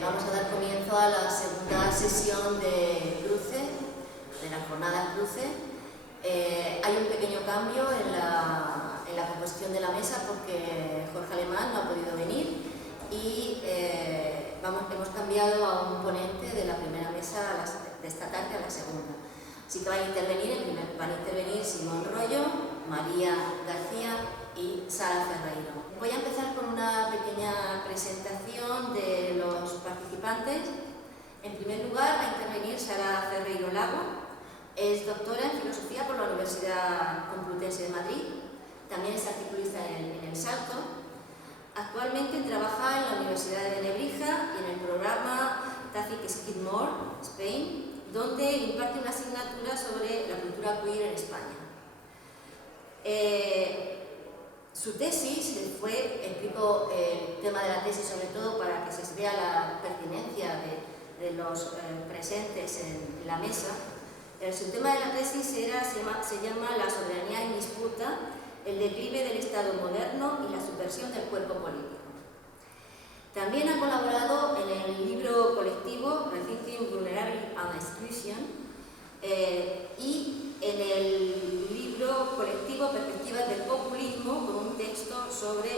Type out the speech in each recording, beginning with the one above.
Vamos a dar comienzo a la segunda sesión de cruce, de la jornada cruce. Hay un pequeño cambio en la composición de la mesa porque Jorge Alemán no ha podido venir y hemos cambiado a un ponente de la primera mesa de esta tarde a la segunda. Así que van a intervenir Simón Rollo, María García y Sara Ferreiro. Voy a empezar con una pequeña presentación de los participantes. En primer lugar va a intervenir Sara Ferreiro Lago. Es doctora en Filosofía por la Universidad Complutense de Madrid. También es articulista en El Salto. Actualmente trabaja en la Universidad de Nebrija y en el programa Tafik Skidmore, Spain, donde imparte una asignatura sobre la cultura queer en España. Su tesis explico el tema de la tesis sobre todo para que se vea la pertinencia de los presentes en la mesa. Su tema de la tesis se llama La soberanía en disputa, el declive del Estado moderno y la subversión del cuerpo político. También ha colaborado en el libro colectivo Rethinking Vulnerability and Exclusion y en el libro colectivo Perspectivas del Populismo, con un texto sobre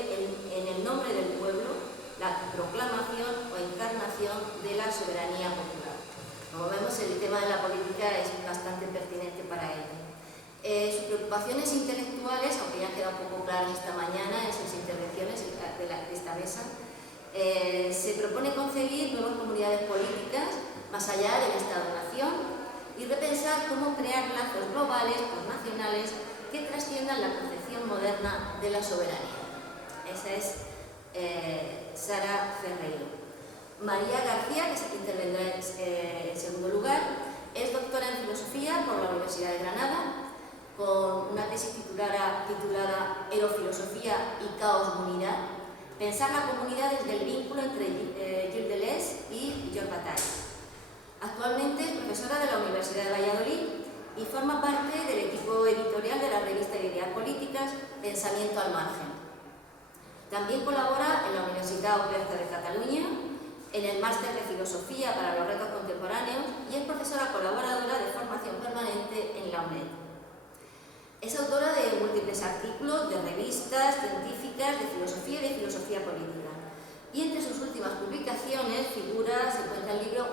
en el nombre del pueblo, la proclamación o encarnación de la soberanía popular. Como vemos, el tema de la política es bastante pertinente para ello. Sus preocupaciones intelectuales, aunque ya han quedado un poco claras esta mañana en sus intervenciones de esta mesa, se propone concebir nuevas comunidades políticas más allá del Estado-Nación y repensar cómo crear lazos globales o nacionales que trasciendan la concepción moderna de la soberanía. Esa es Sara Ferreiro. María García, que es quien intervendrá en segundo lugar, es doctora en Filosofía por la Universidad de Granada, con una tesis titulada Erofilosofía y Caos-Unidad, pensar la comunidad desde el vínculo entre Gilles Deleuze y Georges Bataille. Actualmente es profesora de la Universidad de Valladolid y forma parte del equipo editorial de la revista de ideas políticas Pensamiento al margen. También colabora en la Universitat Oberta de Cataluña, en el Máster de Filosofía para los Retos Contemporáneos y es profesora colaboradora de formación permanente en la UNED. Es autora de múltiples artículos de revistas científicas de filosofía y de filosofía política. Y entre sus últimas publicaciones se encuentra el libro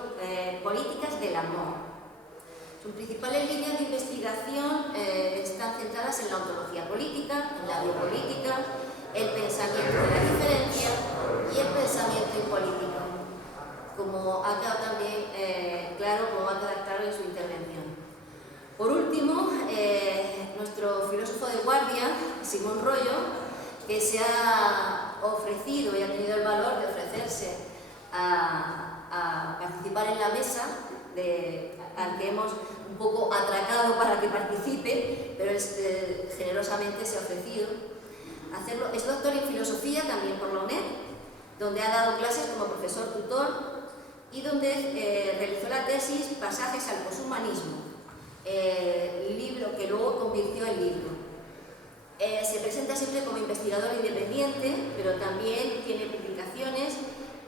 Políticas del Amor. Sus principales líneas de investigación están centradas en la ontología política, en la biopolítica, el pensamiento de la diferencia y el pensamiento impolítico, como ha quedado también claro en su intervención. Por último, nuestro filósofo de guardia, Simón Rollo, que se ha ofrecido y ha tenido el valor de ofrecerse a participar en la mesa, al que hemos un poco atracado para que participe, pero generosamente se ha ofrecido hacerlo. Es doctor en Filosofía también por la UNED, donde ha dado clases como profesor tutor y donde realizó la tesis Pasajes al poshumanismo, libro que luego convirtió en libro. Se presenta siempre como investigador independiente, pero también tiene publicaciones,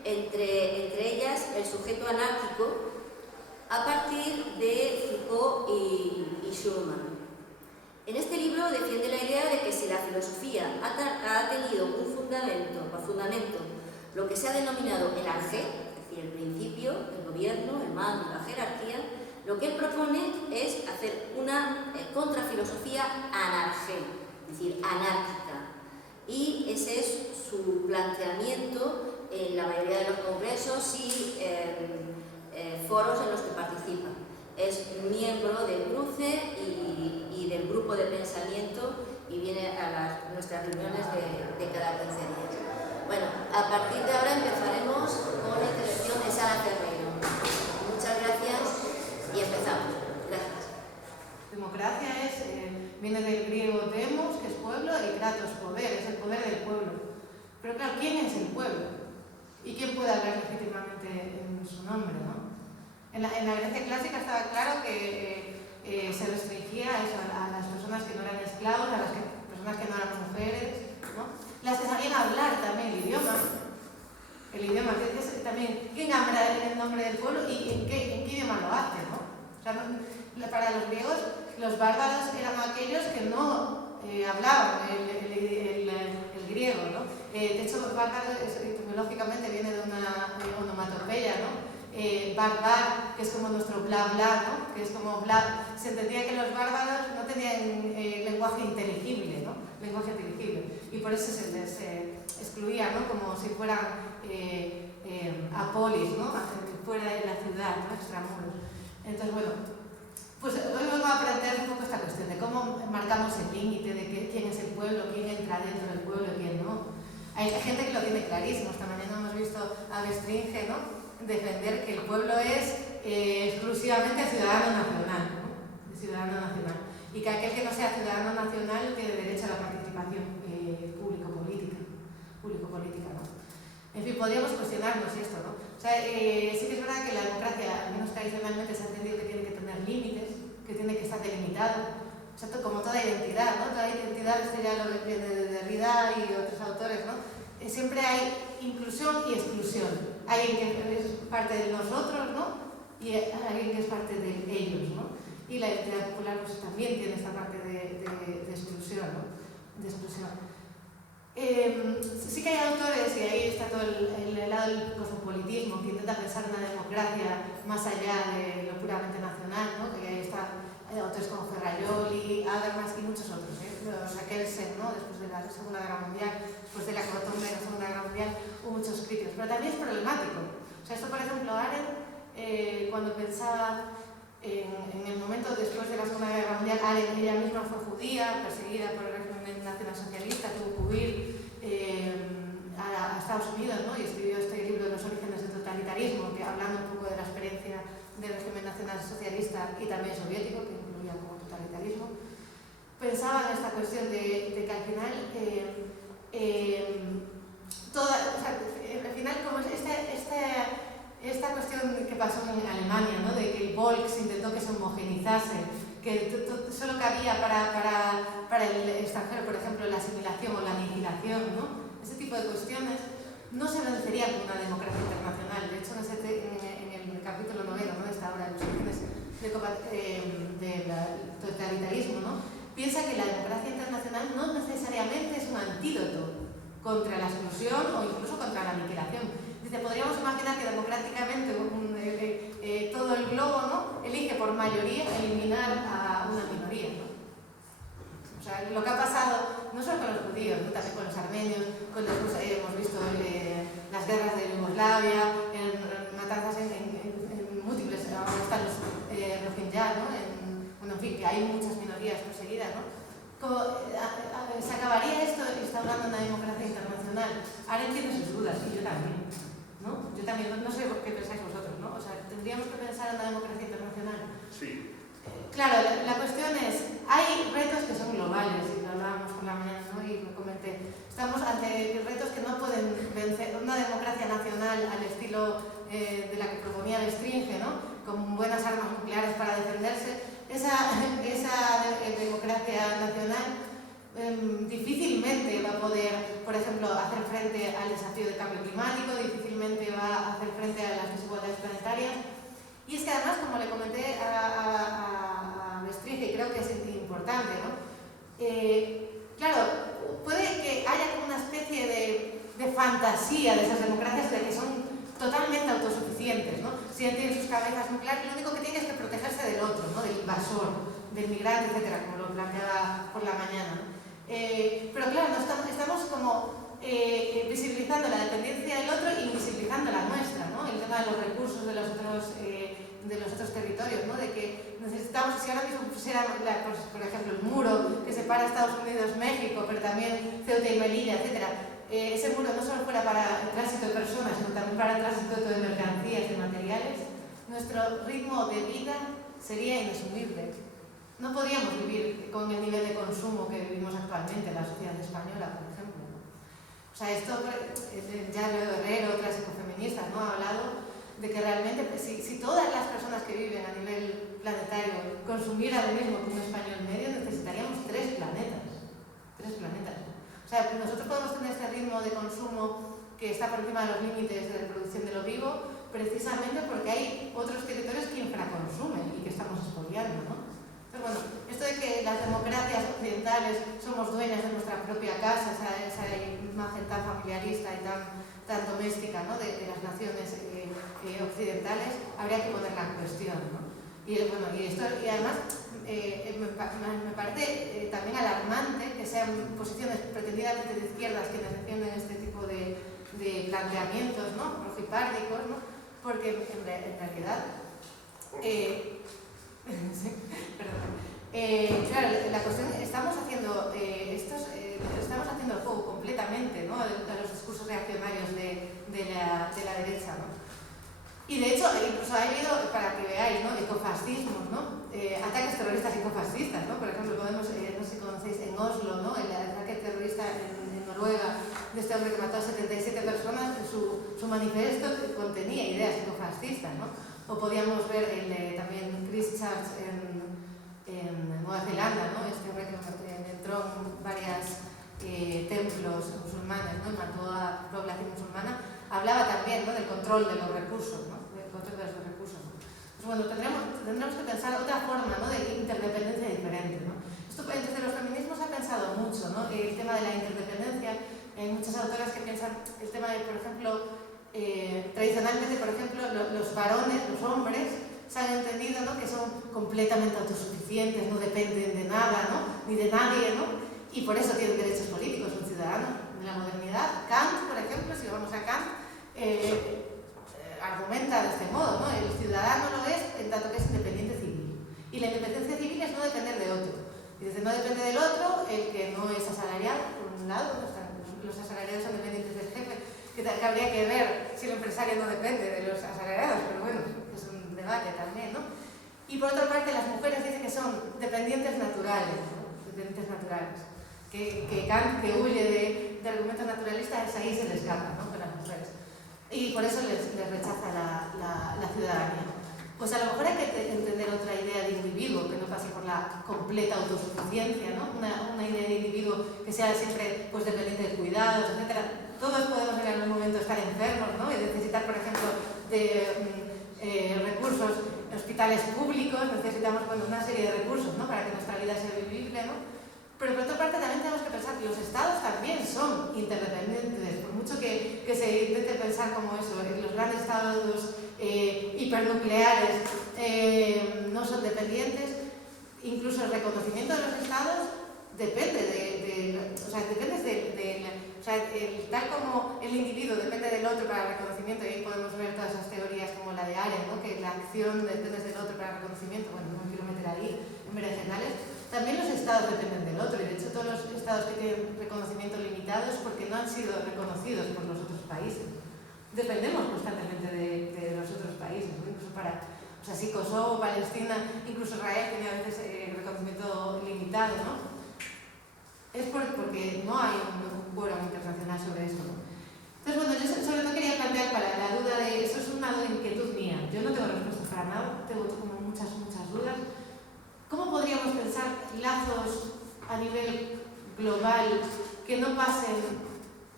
entre ellas El sujeto anárquico, a partir de Foucault y Schummann. En este libro defiende la idea de que si la filosofía ha tenido por fundamento lo que se ha denominado el arjé, es decir, el principio, el gobierno, el mando, la jerarquía, lo que él propone es hacer una contrafilosofía anarjé, es decir, anárquica. Y ese es su planteamiento en la mayoría de los congresos y foros en los que participa. Es miembro del Cruce y del grupo de pensamiento y viene a nuestras reuniones de cada 15 días. Bueno, a partir de ahora empezaremos con la intervención de Sara Ferreiro. Muchas gracias y empezamos. Gracias. Democracia viene del griego demos, que es pueblo, y kratos, poder, es el poder del pueblo. Pero claro, ¿quién es el pueblo? ¿Y quién puede hablar legítimamente en su nombre, no? En la Grecia clásica estaba claro que se restringía eso a las personas que no eran esclavos, a las personas que no eran mujeres, ¿no? Las que sabían hablar también el idioma. El idioma, también quién habla en el nombre del pueblo y en qué idioma lo hace, ¿no? O sea, para los griegos, los bárbaros eran aquellos que no hablaban el griego, ¿no? De hecho, bárbaro etimológicamente viene de una onomatopeya, ¿no? Barbar, que es como nuestro bla bla, ¿no? Que es como bla. Se entendía que los bárbaros no tenían lenguaje inteligible, ¿no? Lenguaje inteligible. Y por eso se les excluía, ¿no? Como si fueran apolis, ¿no? Fuera de la ciudad, ¿no? Extramuros. Entonces, bueno, pues hoy vamos a aprender un poco esta cuestión de cómo marcamos el límite, de quién es el pueblo, quién entra dentro del pueblo y quién no. Hay gente que lo tiene clarísimo. Esta mañana hemos visto a Bestringe, ¿no? Defender que el pueblo es exclusivamente ciudadano nacional, ¿no? Ciudadano nacional. Y que aquel que no sea ciudadano nacional tiene derecho a la participación público-política, ¿no? En fin, podríamos cuestionarnos esto, ¿no? O sea, sí que es verdad que la democracia, al menos tradicionalmente, se ha entendido que tiene que tener límites, que tiene que estar delimitado. O sea, como toda identidad, ¿no? Toda identidad, esto ya lo viene de Derrida y otros autores, ¿no? Siempre hay inclusión y exclusión. Alguien que es parte de nosotros, ¿no? Y alguien que es parte de ellos, ¿no? Y la identidad popular pues, también tiene esta parte de exclusión, ¿no? De exclusión. Sí que hay autores, y ahí está todo el lado del cosmopolitismo, que intenta pensar una democracia más allá de lo puramente nacional, ¿no? Que ahí está autores como Ferrajoli, Habermas y muchos otros, los Kelsen, ¿no? Después de la Segunda Guerra Mundial, después de la Cotombe de la Segunda Guerra Mundial, hubo muchos críticos, pero también es problemático. O sea, esto, por ejemplo, Arendt, cuando pensaba en el momento después de la Segunda Guerra Mundial, Arendt ella misma fue judía, perseguida por el régimen nacionalsocialista, tuvo que huir a Estados Unidos, ¿no? Y escribió este libro de los orígenes del totalitarismo, que hablando un poco de la experiencia del régimen nacionalsocialista y también soviético, que incluía como totalitarismo. Pensaba en esta cuestión de que al final al final como esta cuestión que pasó en Alemania, ¿no? De que el Volk se intentó que se homogenizase, que solo cabía para el extranjero, por ejemplo, la asimilación o la aniquilación, ¿no? Ese tipo de cuestiones no se vencerían con una democracia internacional. De hecho, en el capítulo 9, ¿no? De esta obra de los orígenes del totalitarismo, ¿no? Piensa que la democracia internacional no necesariamente es un antídoto contra la exclusión o incluso contra la aniquilación. Dice, podríamos imaginar que democráticamente todo el globo, ¿no? Elige por mayoría eliminar a una minoría, ¿no? O sea, lo que ha pasado no solo con los judíos, ¿no? También con los armenios, hemos visto las guerras de Yugoslavia, matanzas en múltiples, ahora están los Rohingya, ¿no? En fin, que hay muchas minorías perseguidas, ¿no? ¿Se acabaría esto instaurando una democracia internacional? Arendt tiene sus dudas, y yo también, ¿no? Yo también, no sé qué pensáis vosotros, ¿no? O sea, ¿tendríamos que pensar en una democracia internacional? Sí. Claro, la cuestión es, hay retos que son globales, y lo hablábamos por la mañana, ¿no? Y lo comenté. Estamos ante retos que no pueden vencer una democracia nacional al estilo de la que proponía Bestringe, ¿no? Con buenas armas nucleares para defenderse. Esa democracia nacional difícilmente va a poder, por ejemplo, hacer frente al desafío del cambio climático, difícilmente va a hacer frente a las desigualdades planetarias. Y es que además, como le comenté a Bestringe, y creo que es importante, ¿no? Claro, puede que haya como una especie de fantasía de esas democracias de que son totalmente autosuficientes, ¿no? Sienten sus cabezas nucleares, lo único que tienen es que protegerse del otro, ¿no? Del invasor, del migrante, etcétera, como lo planteaba por la mañana, ¿no? Pero claro, estamos como visibilizando la dependencia del otro y invisibilizando la nuestra, ¿no? El tema de los recursos de los otros territorios, ¿no? De que necesitamos, si ahora mismo pusiéramos, pues, por ejemplo, el muro que separa Estados Unidos, México, pero también Ceuta y Melilla, etcétera, ese muro no solo fuera para el tránsito de personas, sino también para el tránsito de mercancías y materiales, nuestro ritmo de vida sería inasumible. No podríamos vivir con el nivel de consumo que vivimos actualmente en la sociedad española, por ejemplo, ¿no? O sea, esto ya Leo Herrero, otras ecofeministas, ¿no? Ha hablado de que realmente si todas las personas que viven a nivel planetario consumieran lo mismo que un español medio, necesitaríamos 3 planetas. 3 planetas. O sea, nosotros podemos tener este ritmo de consumo que está por encima de los límites de reproducción de lo vivo, precisamente porque hay otros territorios que infraconsumen y que estamos expoliando, ¿no? Entonces, bueno, esto de que las democracias occidentales somos dueñas de nuestra propia casa, esa imagen tan familiarista y tan doméstica, ¿no?, de las naciones occidentales, habría que ponerla en cuestión, ¿no? Y además me parece también alarmante que sean posiciones pretendidamente de izquierdas quienes defienden este tipo de planteamientos, ¿no?, rojipárdicos, ¿no?, porque en realidad claro, la cuestión, estamos haciendo el juego completamente, ¿no?, a los discursos reaccionarios de la derecha, ¿no? Y de hecho, incluso ha habido, para que veáis, ¿no?, ecofascismos, ¿no?, ataques terroristas ecofascistas, ¿no? Por ejemplo, podemos, no sé si conocéis, en Oslo, ¿no?, el ataque terrorista en Noruega de este hombre que mató a 77 personas, su manifiesto contenía ideas ecofascistas, ¿no? O podíamos ver también Christchurch en Nueva Zelanda, ¿no?, este hombre que entró en varios templos musulmanes, ¿no?, y mató a población musulmana. Hablaba también, ¿no?, del control de los recursos, ¿no?, del control de los recursos, ¿no? Pues bueno, tendremos que pensar otra forma, ¿no?, de interdependencia diferente, ¿no? Esto desde los feminismos ha pensado mucho, ¿no?, el tema de la interdependencia. Hay muchas autoras que piensan el tema de, por ejemplo, tradicionalmente, por ejemplo, los varones, los hombres, se han entendido, ¿no?, que son completamente autosuficientes, no dependen de nada, ¿no?, ni de nadie, ¿no?, y por eso tienen derechos políticos, son ciudadanos. En la modernidad, Kant, por ejemplo, si vamos a Kant, argumenta de este modo, ¿no?, el ciudadano lo es en tanto que es independiente civil. Y la independencia civil es no depender de otro. Y desde no depende del otro, el que no es asalariado, por un lado, los asalariados son dependientes del jefe, que habría que ver si el empresario no depende de los asalariados, pero bueno, es un debate también, ¿no? Y por otra parte, las mujeres dicen que son dependientes naturales, ¿no?, dependientes naturales. Que Kant, que huye de argumentos naturalistas, ahí se le escapa, ¿no?, con las mujeres. Y por eso les rechaza la ciudadanía. Pues a lo mejor hay que entender otra idea de individuo que no pase por la completa autosuficiencia, ¿no? Una idea de individuo que sea siempre, pues, dependiente de cuidados, etc. Todos podemos en algún momento estar enfermos, ¿no?, y necesitar, por ejemplo, de recursos, hospitales públicos. Necesitamos, bueno, una serie de recursos, ¿no?, para que nuestra vida sea vivible, ¿no? Pero por otra parte también tenemos que pensar que los estados también son interdependientes, por mucho que se intente pensar como eso, los grandes estados hipernucleares no son dependientes. Incluso el reconocimiento de los estados depende tal como el individuo depende del otro para el reconocimiento, y ahí podemos ver todas esas teorías como la de Arendt, ¿no?, que la acción depende del otro para el reconocimiento. Bueno, no me quiero meter ahí en berenjenales. También los estados dependen del otro, y de hecho todos los estados que tienen reconocimiento limitado es porque no han sido reconocidos por los otros países. Dependemos constantemente de los otros países, ¿no? Incluso si Kosovo, Palestina, incluso Israel tiene a veces reconocimiento limitado, ¿no? Es porque no hay un quórum internacional sobre esto, ¿no? Entonces, bueno, yo sobre todo quería plantear para la duda de eso, es una inquietud mía. Yo no tengo respuestas para nada, tengo como muchas dudas. ¿Cómo podríamos pensar lazos a nivel global que no pasen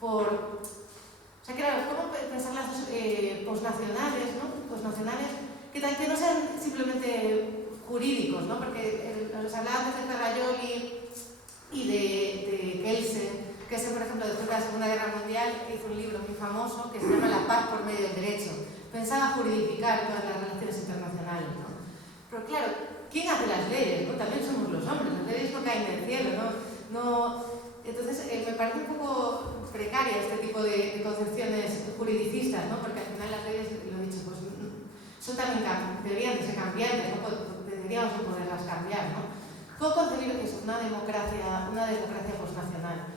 por... O sea, claro, ¿cómo pensar lazos posnacionales, ¿no?, posnacionales, que no sean simplemente jurídicos, ¿no? Porque nos hablaba antes de Ferrajoli y de Kelsen. Kelsen, por ejemplo, después de la Segunda Guerra Mundial, hizo un libro muy famoso que se llama La paz por medio del derecho. Pensaba juridificar todas las relaciones internacionales, ¿no? Pero claro, ¿quién hace las leyes, no? También somos los hombres, las leyes no caen del cielo, ¿no? Entonces, me parece un poco precaria este tipo de concepciones juridicistas, ¿no? Porque al final las leyes, lo he dicho, pues son también deberían de ser cambiantes, ¿no? Deberíamos de poderlas cambiar, ¿no? ¿Cómo concebir eso? Una democracia posnacional.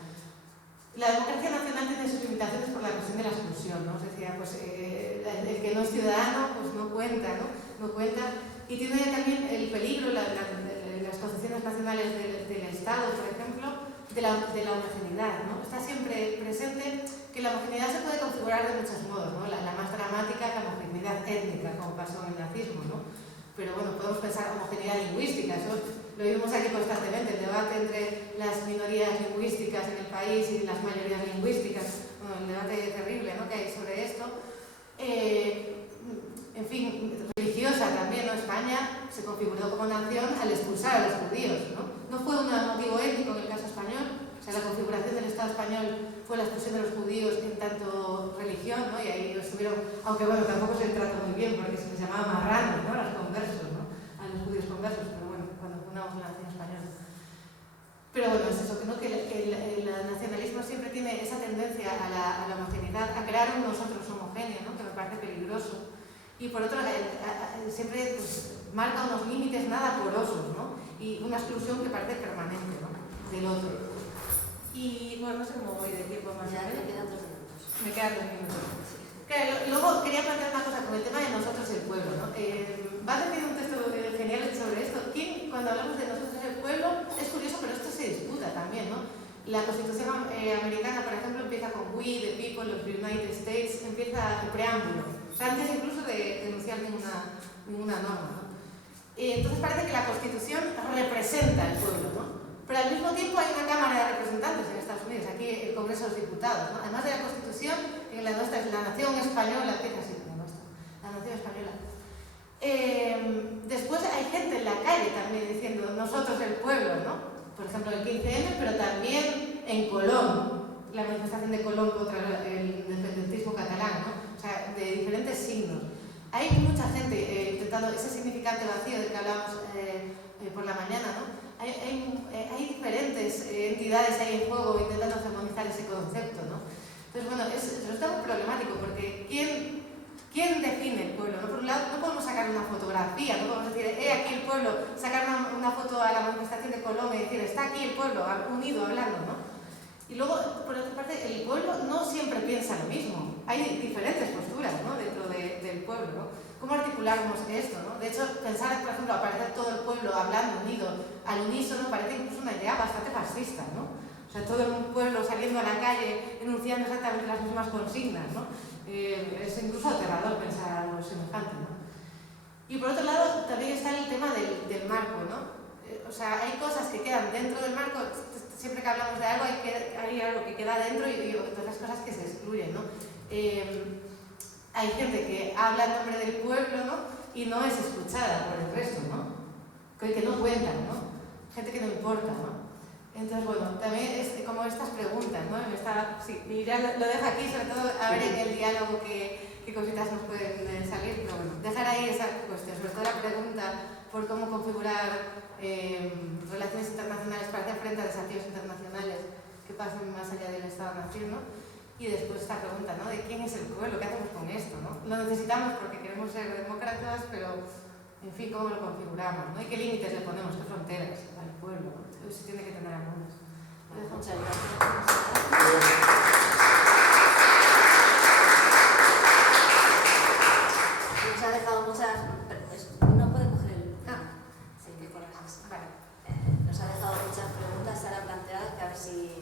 La democracia nacional tiene sus limitaciones por la cuestión de la exclusión, ¿no? Es decir, pues el que no es ciudadano, pues no cuenta, ¿no? No cuenta. Y tiene también el peligro, las concepciones nacionales del Estado, por ejemplo, de la homogeneidad, ¿no? Está siempre presente que la homogeneidad se puede configurar de muchos modos, ¿no? La más dramática, la homogeneidad étnica, como pasó en el nazismo, ¿no? Pero bueno, podemos pensar homogeneidad lingüística, eso lo vimos aquí constantemente, el debate entre las minorías lingüísticas en el país y las mayorías lingüísticas. Bueno, el debate terrible, ¿no?, que hay sobre esto. En fin, religiosa también, ¿no? España se configuró como nación al expulsar a los judíos, ¿no? No fue un motivo étnico en el caso español, o sea, la configuración del Estado español fue la expulsión de los judíos en tanto religión, ¿no? Y ahí estuvieron, aunque bueno, tampoco se trató muy bien porque se les llamaba marranos, ¿no?, a los conversos, ¿no?, a los judíos conversos, pero bueno, cuando fundamos la nación española. Pero bueno, es eso, ¿no?, que el nacionalismo siempre tiene esa tendencia a la homogeneidad, a crear un nosotros homogéneo, ¿no?, que me parece peligroso. Y por otro lado, siempre pues, marca unos límites nada porosos, ¿no?, y una exclusión que parece permanente, ¿no?, del otro. Y bueno, no sé cómo voy de tiempo más. Ya te quedan 2 minutos. Me quedan 2 minutos. Claro, luego quería plantear una cosa con el tema de nosotros el pueblo, ¿no? Va a decir un texto genial sobre esto. Cuando hablamos de nosotros el pueblo, es curioso, pero esto se disputa también, ¿no? La Constitución americana, por ejemplo, empieza con we, the people of the United States, empieza el preámbulo, o sea, antes incluso de denunciar ninguna norma, ¿no? Entonces parece que la Constitución representa al pueblo, ¿no? Pero al mismo tiempo hay una Cámara de Representantes en Estados Unidos, aquí el Congreso de los Diputados, ¿no? Además de la Constitución, en la nuestra es la Nación Española, empieza así como nuestra, la Nación Española. Después hay gente en la calle también diciendo nosotros el pueblo, ¿no? Por ejemplo el 15M, pero también en Colón, la manifestación de Colón contra el independentismo catalán, ¿no? O sea, de diferentes signos. Hay mucha gente intentando ese significante vacío del que hablábamos por la mañana, ¿no? Hay diferentes entidades ahí en juego intentando armonizar ese concepto, ¿no? Entonces, bueno, eso está muy problemático porque ¿quién define el pueblo? ¿No? Por un lado, no podemos sacar una fotografía, no podemos decir, aquí el pueblo, sacar una foto a la manifestación de Colón y decir, está aquí el pueblo, unido, hablando, ¿no? Y luego, por otra parte, el pueblo no siempre piensa lo mismo. Hay diferentes posturas, ¿no?, dentro del pueblo, ¿no? ¿Cómo articulamos esto, no? De hecho, pensar, por ejemplo, aparecer todo el pueblo hablando unido al unísono parece incluso una idea bastante fascista, ¿no? O sea, todo el pueblo saliendo a la calle enunciando exactamente las mismas consignas, ¿no? Es incluso aterrador pensar algo semejante, ¿no? Y por otro lado, también está el tema del marco, ¿no? O sea, hay cosas que quedan dentro del marco, siempre que hablamos de algo hay algo que queda dentro y otras cosas que se excluyen, ¿no? Hay gente que habla en nombre del pueblo, ¿no?, y no es escuchada por el resto, ¿no?, que no cuentan, ¿no? Gente que no importa, ¿no? Entonces, bueno, también es como estas preguntas, ¿no? Sí, y ya lo dejo aquí, sobre todo a ver en el diálogo qué cositas nos pueden salir, pero bueno, dejar ahí esa cuestión, sobre todo la pregunta por cómo configurar relaciones internacionales para hacer frente a desafíos internacionales que pasen más allá del Estado-Nación, ¿no? Y después esta pregunta, ¿no?, de quién es el pueblo, qué hacemos con esto, ¿no? Lo necesitamos porque queremos ser demócratas, pero, en fin, ¿cómo lo configuramos, ¿no? Y qué límites le ponemos, qué fronteras al pueblo, ¿no? Eso tiene que tener algunas. Muchas gracias. Nos ha dejado muchas... ¿No puede coger el...? Sí, que corras. Vale. Nos ha dejado muchas preguntas, Sara, planteadas, que a ver si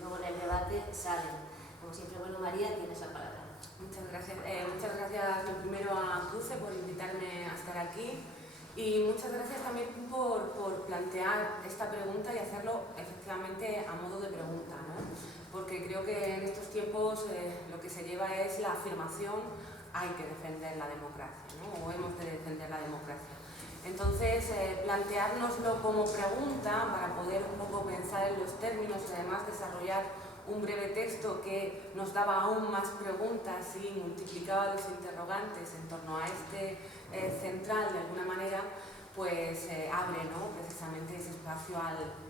luego en el debate salen. Como siempre, bueno, María, tienes la palabra. Muchas gracias. Muchas gracias lo primero a Cruce por invitarme a estar aquí y muchas gracias también por plantear esta pregunta y hacerlo efectivamente a modo de pregunta, ¿no? Porque creo que en estos tiempos lo que se lleva es la afirmación hay que defender la democracia, ¿no? O hemos de defender la democracia. Entonces, planteárnoslo como pregunta para poder un poco pensar en los términos y además desarrollar un breve texto que nos daba aún más preguntas y multiplicaba los interrogantes en torno a este central de alguna manera, pues abre, ¿no?, precisamente ese espacio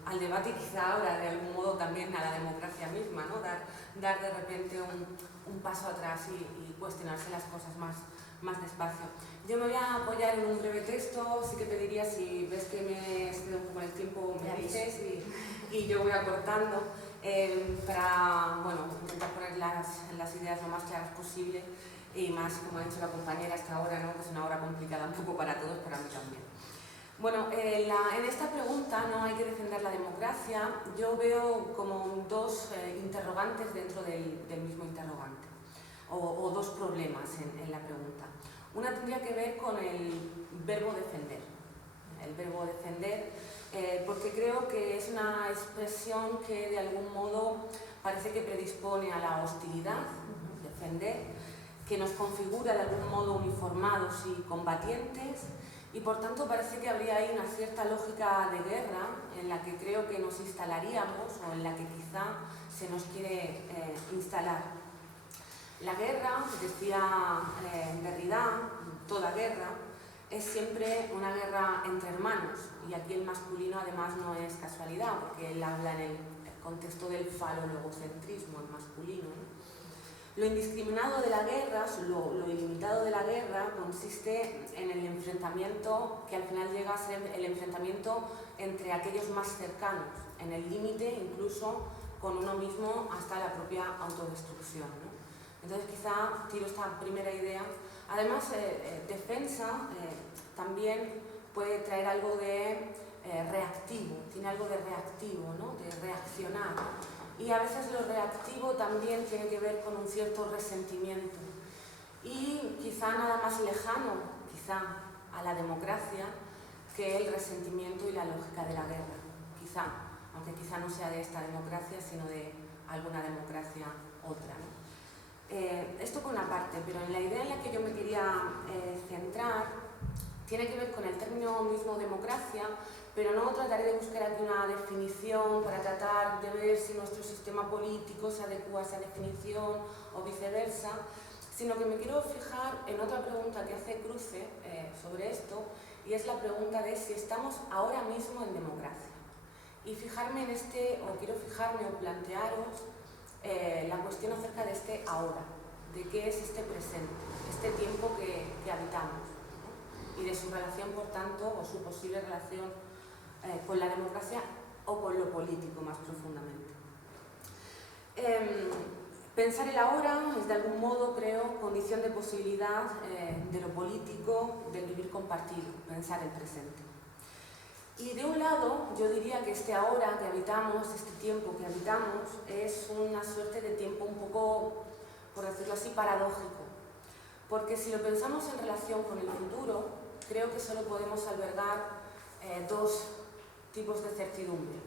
al debate y quizá ahora de algún modo también a la democracia misma, ¿no? Dar de repente un paso atrás y cuestionarse las cosas más despacio. Yo me voy a apoyar en un breve texto, sí que pediría, si ves que me excedo un poco en el tiempo, me dices y yo voy acortando. Para, bueno, intentar poner las ideas lo más claras posible y más, como ha dicho la compañera hasta ahora, ¿no?, que es una hora complicada un poco para todos, para mí también. Bueno, en esta pregunta, ¿no?, hay que defender la democracia, yo veo como dos interrogantes dentro del mismo interrogante, o dos problemas en la pregunta. Una tendría que ver con el verbo defender. el verbo defender, porque creo que es una expresión que de algún modo parece que predispone a la hostilidad, defender, que nos configura de algún modo uniformados y combatientes, y por tanto parece que habría ahí una cierta lógica de guerra en la que creo que nos instalaríamos o en la que quizá se nos quiere instalar. La guerra, decía Derrida, toda guerra, es siempre una guerra entre hermanos, y aquí el masculino además no es casualidad, porque él habla en el contexto del falologocentrismo, el masculino, ¿no? Lo indiscriminado de la guerra, lo ilimitado de la guerra, consiste en el enfrentamiento que al final llega a ser el enfrentamiento entre aquellos más cercanos, en el límite incluso con uno mismo hasta la propia autodestrucción, ¿no? Entonces quizá tiro esta primera idea. Además, defensa también puede traer algo de reactivo, tiene algo de reactivo, ¿no? De reaccionar. Y a veces lo reactivo también tiene que ver con un cierto resentimiento. Y quizá nada más lejano, quizá, a la democracia que el resentimiento y la lógica de la guerra. Quizá, aunque quizá no sea de esta democracia, sino de alguna democracia otra, ¿no? Esto por una parte, pero en la idea en la que yo me quería centrar tiene que ver con el término mismo democracia, pero no trataré de buscar aquí una definición para tratar de ver si nuestro sistema político se adecua a esa definición o viceversa, sino que me quiero fijar en otra pregunta que hace Cruce sobre esto, y es la pregunta de si estamos ahora mismo en democracia. Y fijarme en quiero fijarme o plantearos la cuestión acerca de este ahora, de qué es este presente, este tiempo que habitamos, ¿no? Y de su relación, por tanto, o su posible relación con la democracia o con lo político más profundamente. Pensar el ahora es de algún modo, creo, condición de posibilidad de lo político, del vivir compartido, pensar el presente. Y de un lado, yo diría que este ahora que habitamos, este tiempo que habitamos, es una suerte de tiempo un poco, por decirlo así, paradójico. Porque si lo pensamos en relación con el futuro, creo que solo podemos albergar dos tipos de certidumbre.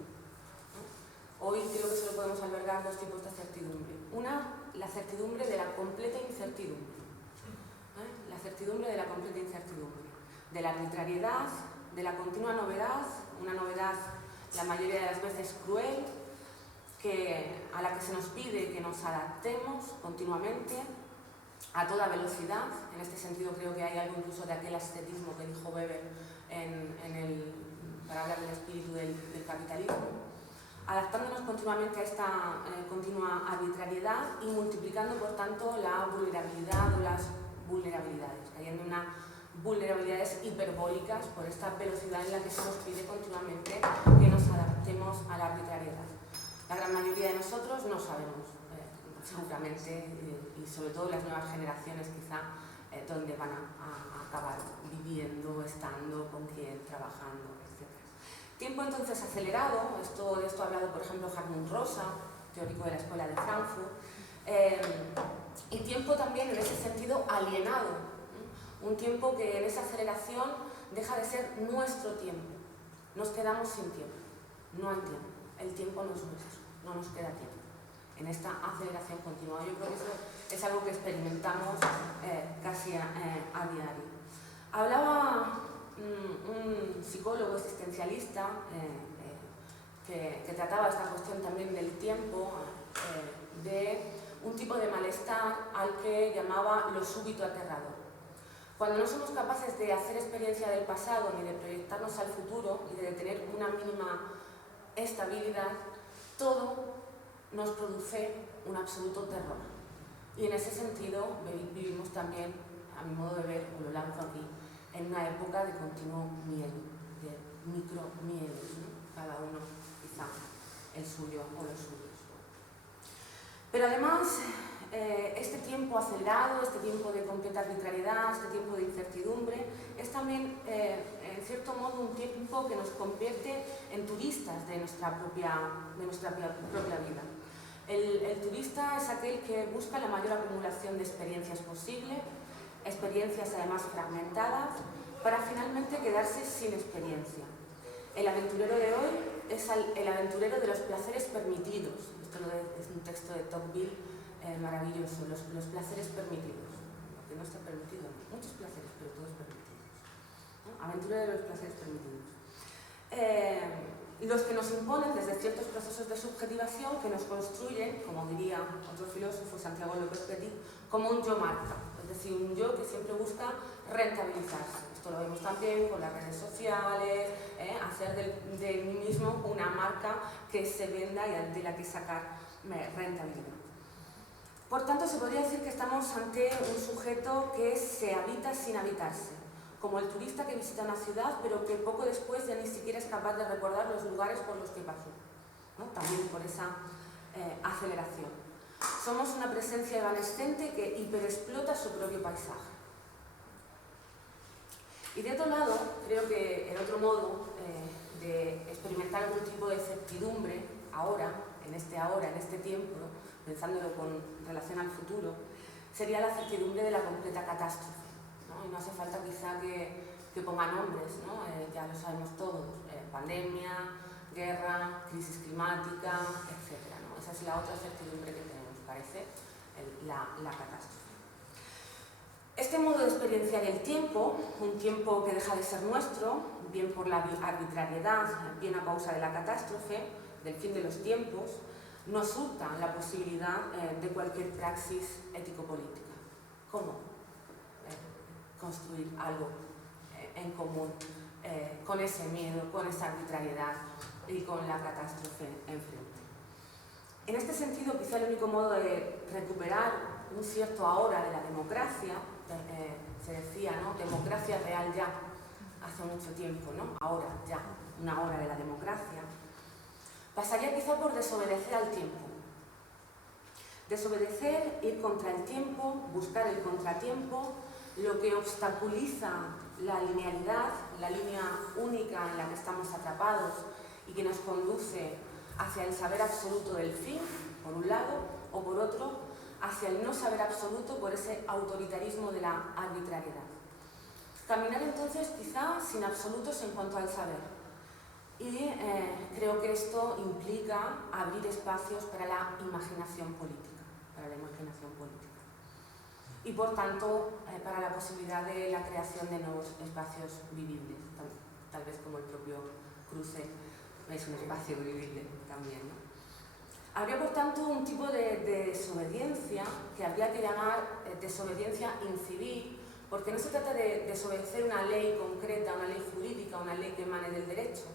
Hoy creo que solo podemos albergar dos tipos de certidumbre. Una, la certidumbre de la completa incertidumbre. La certidumbre de la completa incertidumbre. De la arbitrariedad, de la continua novedad, una novedad la mayoría de las veces cruel, a la que se nos pide que nos adaptemos continuamente, a toda velocidad. En este sentido creo que hay algo incluso de aquel ascetismo que dijo Weber para hablar del espíritu del capitalismo, adaptándonos continuamente a esta continua arbitrariedad y multiplicando por tanto la vulnerabilidad o las vulnerabilidades, cayendo en una vulnerabilidades hiperbólicas por esta velocidad en la que se nos pide continuamente que nos adaptemos a la arbitrariedad. La gran mayoría de nosotros no sabemos, seguramente, y sobre todo las nuevas generaciones quizá, dónde van a acabar viviendo, estando, con quién, trabajando, etc. Tiempo entonces acelerado, de esto ha hablado por ejemplo Hartmut Rosa, teórico de la Escuela de Frankfurt, y tiempo también en ese sentido alienado. Un tiempo que en esa aceleración deja de ser nuestro tiempo. Nos quedamos sin tiempo. No hay tiempo. El tiempo no es nuestro. No nos queda tiempo. En esta aceleración continua. Yo creo que eso es algo que experimentamos casi a diario. Hablaba un psicólogo existencialista que trataba esta cuestión también del tiempo, de un tipo de malestar al que llamaba lo súbito aterrador. Cuando no somos capaces de hacer experiencia del pasado ni de proyectarnos al futuro y de tener una mínima estabilidad, todo nos produce un absoluto terror. Y en ese sentido vivimos también, a mi modo de ver, o lo lanzo aquí, en una época de continuo miedo, de micromiedos, ¿no? Cada uno quizá el suyo o los suyos. Pero además, este tiempo acelerado, este tiempo de completa arbitrariedad, este tiempo de incertidumbre, es también, en cierto modo, un tiempo que nos convierte en turistas de nuestra propia vida. El turista es aquel que busca la mayor acumulación de experiencias posible, experiencias además fragmentadas, para finalmente quedarse sin experiencia. El aventurero de hoy es el aventurero de los placeres permitidos. Esto es un texto de Tocqueville maravilloso, los placeres permitidos. Lo que no está permitido, muchos placeres, pero todos permitidos, ¿no? Aventurero de los placeres permitidos. Los que nos imponen desde ciertos procesos de subjetivación que nos construyen, como diría otro filósofo, Santiago López Petit, como un yo marca, es decir, un yo que siempre busca rentabilizarse. Esto lo vemos también con las redes sociales, hacer de mí mismo una marca que se venda y de la que sacar rentabilidad. Por tanto, se podría decir que estamos ante un sujeto que se habita sin habitarse, como el turista que visita una ciudad, pero que poco después ya ni siquiera es capaz de recordar los lugares por los que pasó, ¿no? También por esa aceleración. Somos una presencia evanescente que hiperexplota su propio paisaje. Y de otro lado, creo que el otro modo de experimentar algún tipo de certidumbre ahora, en este tiempo, pensándolo con relación al futuro, sería la certidumbre de la completa catástrofe, ¿no? Y no hace falta quizá que ponga nombres, ¿no? Ya lo sabemos todos, pandemia, guerra, crisis climática, etc., ¿no? Esa es la otra certidumbre que tenemos, parece, la catástrofe. Este modo de experienciar el tiempo, un tiempo que deja de ser nuestro, bien por la arbitrariedad, bien a causa de la catástrofe, del fin de los tiempos, nos hurta la posibilidad de cualquier praxis ético-política. ¿Cómo construir algo en común con ese miedo, con esa arbitrariedad y con la catástrofe enfrente? En este sentido, quizá el único modo de recuperar un cierto ahora de la democracia, se decía, ¿no? Democracia real ya, hace mucho tiempo, ¿no? Ahora, ya, una hora de la democracia, pasaría quizá por desobedecer al tiempo. Desobedecer, ir contra el tiempo, buscar el contratiempo, lo que obstaculiza la linealidad, la línea única en la que estamos atrapados y que nos conduce hacia el saber absoluto del fin, por un lado, o por otro, hacia el no saber absoluto por ese autoritarismo de la arbitrariedad. Caminar entonces quizá sin absolutos en cuanto al saber. Y creo que esto implica abrir espacios para la imaginación política, y por tanto para la posibilidad de la creación de nuevos espacios vivibles, tal vez como el propio cruce es un espacio vivible también, ¿no? Habría por tanto un tipo de desobediencia que habría que llamar desobediencia incivil, porque no se trata de desobedecer una ley concreta, una ley jurídica, una ley que emane del derecho,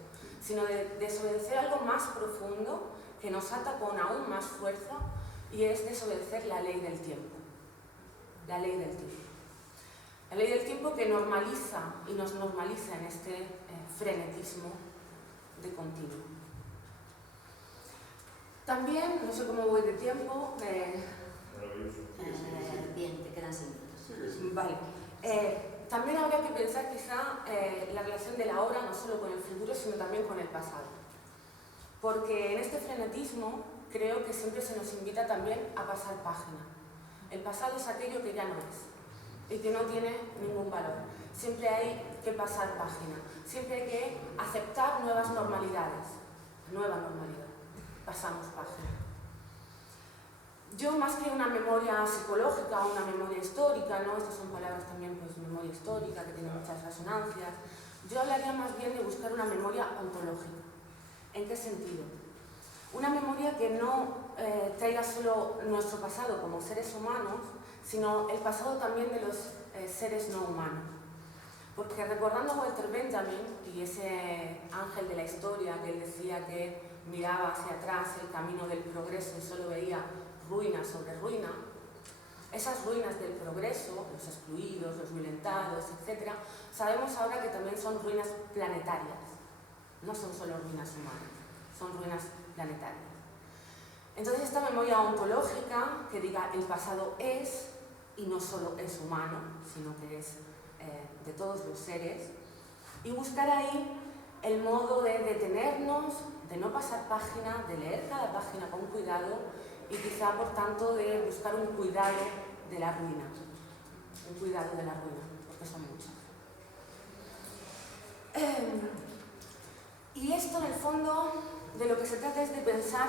sino de desobedecer algo más profundo que nos ata con aún más fuerza, y es desobedecer la ley del tiempo. La ley del tiempo. La ley del tiempo que normaliza y nos normaliza en este frenetismo de continuo. También, no sé cómo voy de tiempo. Bien, te quedan 5 minutos. Vale. También habría que pensar quizá la relación de la hora no solo con el futuro, sino también con el pasado. Porque en este frenetismo creo que siempre se nos invita también a pasar página. El pasado es aquello que ya no es y que no tiene ningún valor. Siempre hay que pasar página, siempre hay que aceptar nuevas normalidades. Nueva normalidad. Pasamos página. Yo, más que una memoria psicológica o una memoria histórica, ¿no? Estas son palabras también, pues, memoria histórica, que tiene muchas resonancias, yo hablaría más bien de buscar una memoria ontológica. ¿En qué sentido? Una memoria que no traiga solo nuestro pasado como seres humanos, sino el pasado también de los seres no humanos. Porque recordando a Walter Benjamin y ese ángel de la historia que él decía que miraba hacia atrás el camino del progreso y solo veía ruina sobre ruina, esas ruinas del progreso, los excluidos, los violentados, etc., sabemos ahora que también son ruinas planetarias, no son solo ruinas humanas, son ruinas planetarias. Entonces esta memoria ontológica que diga el pasado es, y no solo es humano, sino que es de todos los seres, y buscar ahí el modo de detenernos, de no pasar página, de leer cada página con cuidado y quizá por tanto de buscar un cuidado de la ruina, porque son muchas. fondo, de lo que se trata es de pensar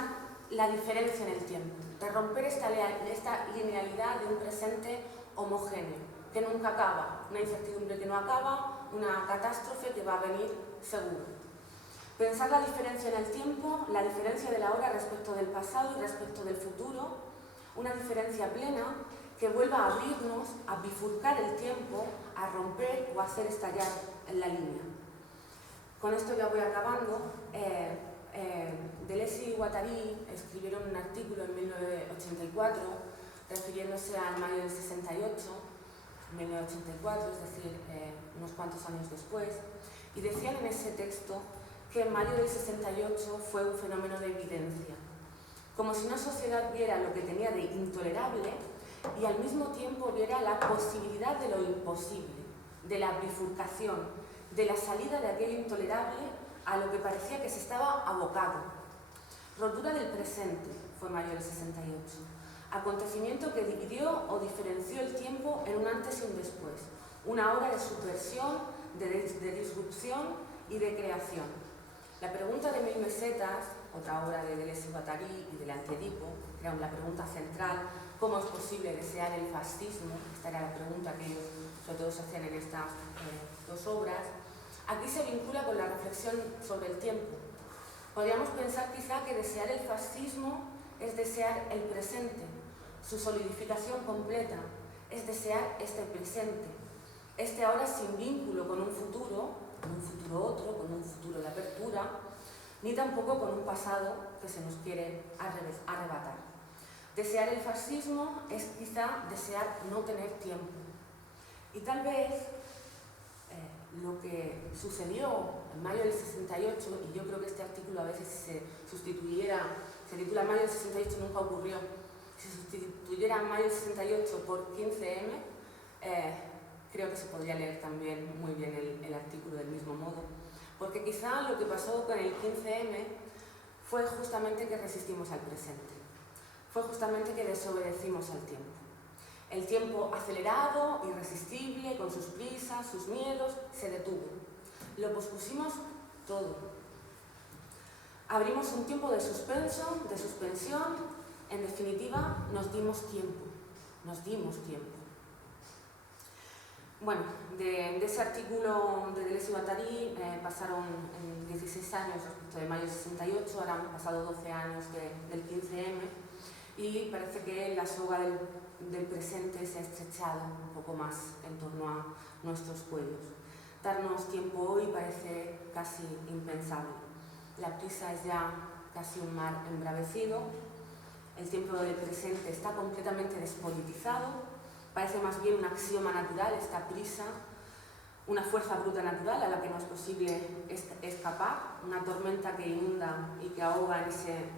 la diferencia en el tiempo, de romper esta linealidad de un presente homogéneo, que nunca acaba, una incertidumbre que no acaba, una catástrofe que va a venir seguro. Pensar la diferencia en el tiempo, la diferencia de la hora respecto del pasado y respecto del futuro, una diferencia plena que vuelva a abrirnos, a bifurcar el tiempo, a romper o a hacer estallar en la línea. Con esto ya voy acabando. Deleuze y Guattari escribieron un artículo en 1984 refiriéndose al mayo del 68, 1984, es decir, unos cuantos años después, y decían en ese texto que en mayo del 68 fue un fenómeno de evidencia, como si una sociedad viera lo que tenía de intolerable y al mismo tiempo viera la posibilidad de lo imposible, de la bifurcación, de la salida de aquello intolerable a lo que parecía que se estaba abocado. Rotura del presente fue mayo del 68, acontecimiento que dividió o diferenció el tiempo en un antes y un después, una hora de subversión, de disrupción y de creación. La pregunta de 1000 mesetas, otra obra de Deleuze y Guattari y del Antiedipo, era la pregunta central: ¿cómo es posible desear el fascismo? Esta era la pregunta que ellos sobre todo se hacían en estas dos obras. Aquí se vincula con la reflexión sobre el tiempo. Podríamos pensar quizá que desear el fascismo es desear el presente, su solidificación completa, es desear este presente, este ahora sin vínculo con un futuro otro, con un futuro de apertura, ni tampoco con un pasado que se nos quiere arrebatar. Desear el fascismo es quizá desear no tener tiempo. Y tal vez lo que sucedió en mayo del 68, y yo creo que este artículo a veces se titula Mayo del 68 nunca ocurrió, si se sustituyera mayo del 68 por 15M, creo que se podría leer también muy bien el artículo del mismo modo, porque quizá lo que pasó con el 15M fue justamente que resistimos al presente, fue justamente que desobedecimos al tiempo. El tiempo acelerado, irresistible, con sus prisas, sus miedos, se detuvo. Lo pospusimos todo. Abrimos un tiempo de suspenso, de suspensión, en definitiva, nos dimos tiempo. Bueno, de ese artículo de Deleuze y Guattari pasaron 16 años respecto de mayo del 68, ahora han pasado 12 años del 15M, y parece que la soga del presente se ha estrechado un poco más en torno a nuestros cuellos. Darnos tiempo hoy parece casi impensable. La prisa es ya casi un mar embravecido, el tiempo del presente está completamente despolitizado, parece más bien un axioma natural esta prisa, una fuerza bruta natural a la que no es posible escapar, una tormenta que inunda y que ahoga en ese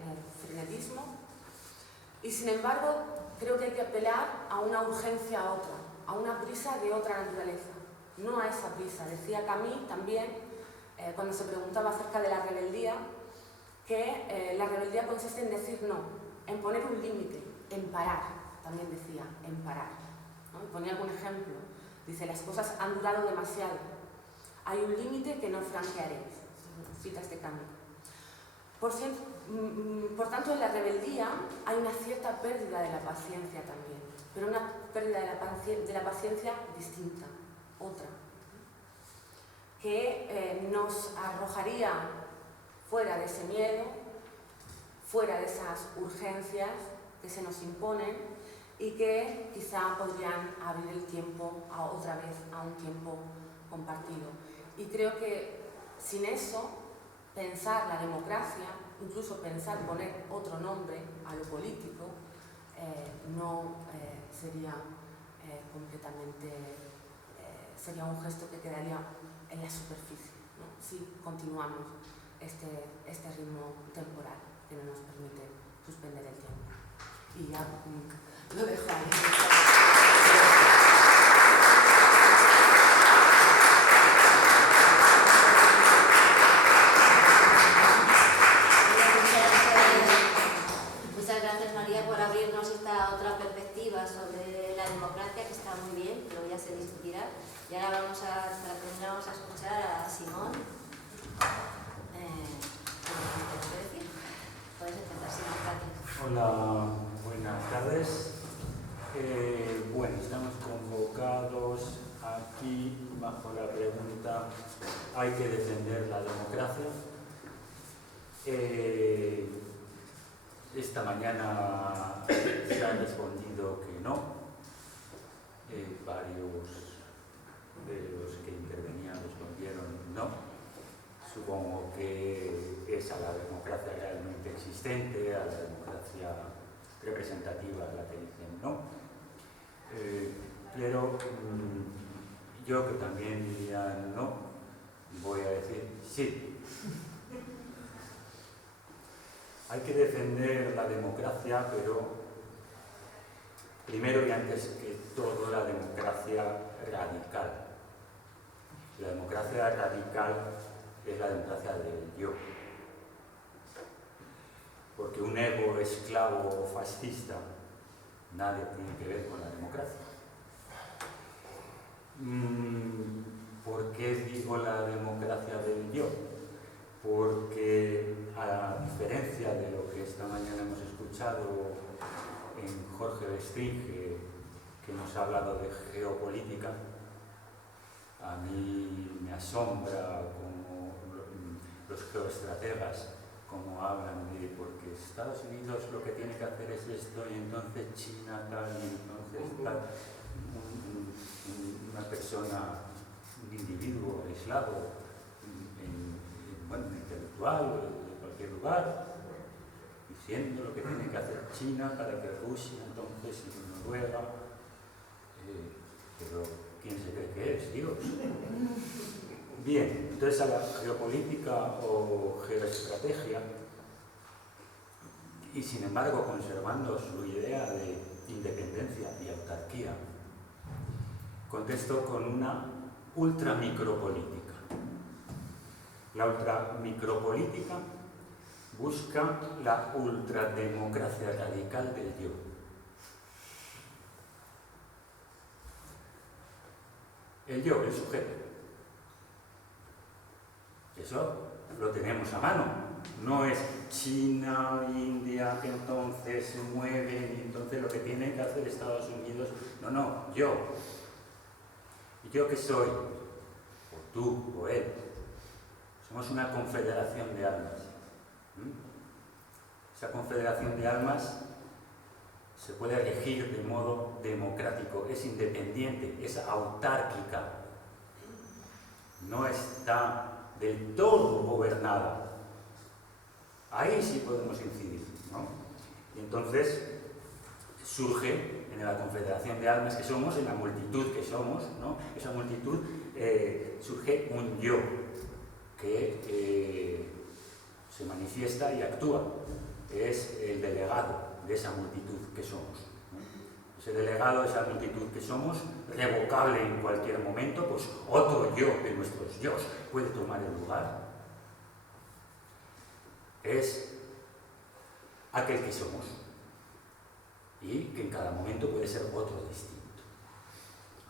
frenetismo. Y sin embargo, creo que hay que apelar a una urgencia a otra, a una prisa de otra naturaleza, no a esa prisa. Decía Camus también, cuando se preguntaba acerca de la rebeldía, que la rebeldía consiste en decir no, en poner un límite, en parar, también decía, en parar. ¿No? Y ponía algún ejemplo, dice, las cosas han durado demasiado, hay un límite que no franquearéis, citas de Camus. Por tanto, en la rebeldía hay una cierta pérdida de la paciencia también, pero una pérdida de la paciencia distinta, otra, que nos arrojaría fuera de ese miedo, fuera de esas urgencias que se nos imponen y que quizá podrían abrir el tiempo otra vez a un tiempo compartido. Y creo que sin eso, pensar la democracia, incluso pensar poner otro nombre a lo político, no sería completamente, sería un gesto que quedaría en la superficie, ¿no? Si continuamos este ritmo temporal que no nos permite suspender el tiempo. Y ya lo dejo ahí. Sobre la democracia, que está muy bien, pero ya se discutirá. Y ahora vamos a escuchar a Simón Hola, buenas tardes. Bueno, estamos convocados aquí bajo la pregunta ¿hay que defender la democracia? Esta mañana se ha respondido que no. Varios de los que intervenían respondieron no. Supongo que es a la democracia realmente existente, a la democracia representativa a la que dicen no. Pero yo, que también diría no, voy a decir sí. Hay que defender la democracia, pero primero y antes que todo la democracia radical. La democracia radical es la democracia del yo. Porque un ego esclavo o fascista nadie tiene que ver con la democracia. ¿Por qué digo la democracia del yo? Porque a diferencia de lo que esta mañana hemos escuchado en Jorge Bestringe, que nos ha hablado de geopolítica, a mí me asombra como los geoestrategas como hablan de porque Estados Unidos lo que tiene que hacer es esto y entonces China tal y entonces tal. Una persona, un individuo aislado, intelectual de cualquier lugar, diciendo lo que tiene que hacer China para que Rusia entonces y Noruega, pero ¿quién se cree que es? Dios. Bien, entonces a la geopolítica o geoestrategia, y sin embargo conservando su idea de independencia y autarquía, contesto con una ultramicropolítica. La ultramicropolítica busca la ultrademocracia radical del yo. El yo, el sujeto. Eso lo tenemos a mano. No es China, India, que entonces se mueven y entonces lo que tiene que hacer Estados Unidos. No, yo. ¿Y yo qué soy? O tú, o él. Somos una confederación de almas. Esa confederación de almas se puede regir de modo democrático, es independiente, es autárquica. No está del todo gobernada. Ahí sí podemos incidir, ¿no? Y entonces surge en la confederación de almas que somos, en la multitud que somos, ¿no? Esa multitud surge un yo que se manifiesta y actúa. Es el delegado de esa multitud que somos, ¿no? Ese delegado de esa multitud que somos, revocable en cualquier momento, pues otro yo de nuestros yos puede tomar el lugar. Es aquel que somos y que en cada momento puede ser otro distinto.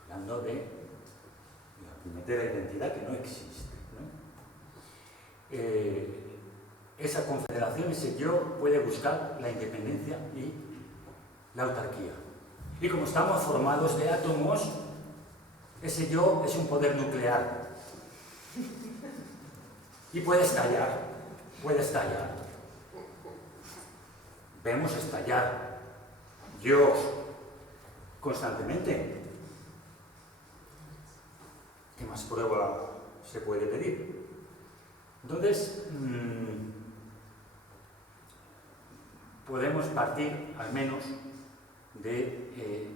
Hablando de la puñetera identidad que no existe, ¿no? Esa confederación, ese yo, puede buscar la independencia y la autarquía. Y como estamos formados de átomos, ese yo es un poder nuclear. Y puede estallar, puede estallar. Vemos estallar yo constantemente. ¿Qué más prueba se puede pedir? Entonces, podemos partir al menos de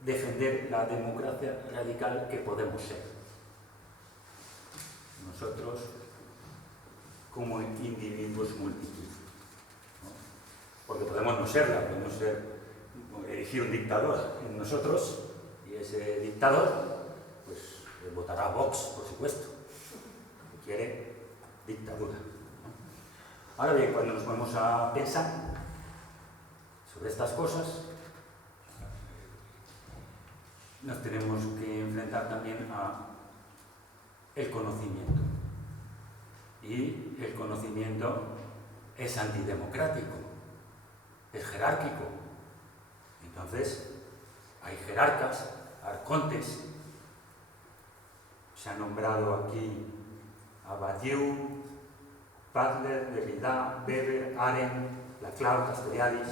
defender la democracia radical que podemos ser. Nosotros como individuos multitud, ¿no? Porque podemos no serla, podemos elegir un dictador en nosotros y ese dictador pues votará a Vox, por supuesto, que quiere dictadura. Ahora bien, cuando nos ponemos a pensar sobre estas cosas, nos tenemos que enfrentar también a el conocimiento. Y el conocimiento es antidemocrático. es jerárquico. Entonces, hay jerarcas, arcontes. Se ha nombrado aquí a Badiou, Butler, Derrida, Weber, Arendt, Laclau, Castelladis,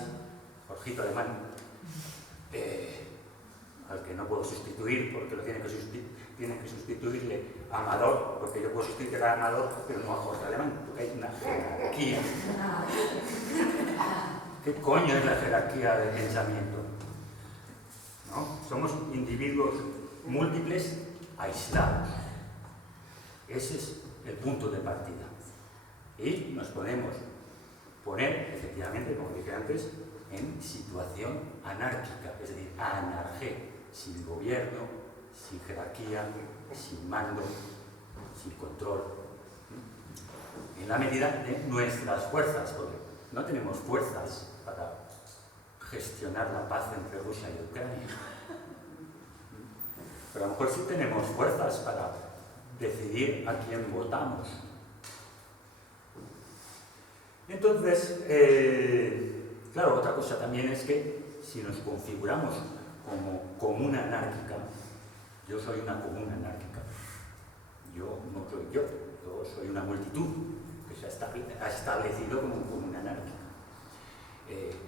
Jorgito Alemán, al que no puedo sustituir porque lo tienen que sustituirle a Amador, porque yo puedo sustituir a Amador, pero no a Jorge Alemán, porque hay una jerarquía. ¿Qué coño es la jerarquía de pensamiento? ¿No? Somos individuos múltiples, aislados. Ese es el punto de partida. Y nos podemos poner, efectivamente, como dije antes, en situación anárquica, es decir, anarquía, sin gobierno, sin jerarquía, sin mando, sin control, en la medida de nuestras fuerzas, porque no tenemos fuerzas para gestionar la paz entre Rusia y Ucrania, pero a lo mejor sí tenemos fuerzas para decidir a quién votamos. Entonces, claro, otra cosa también es que si nos configuramos como comuna anárquica, yo soy una comuna anárquica, yo no soy yo soy una multitud que se ha establecido como comuna anárquica.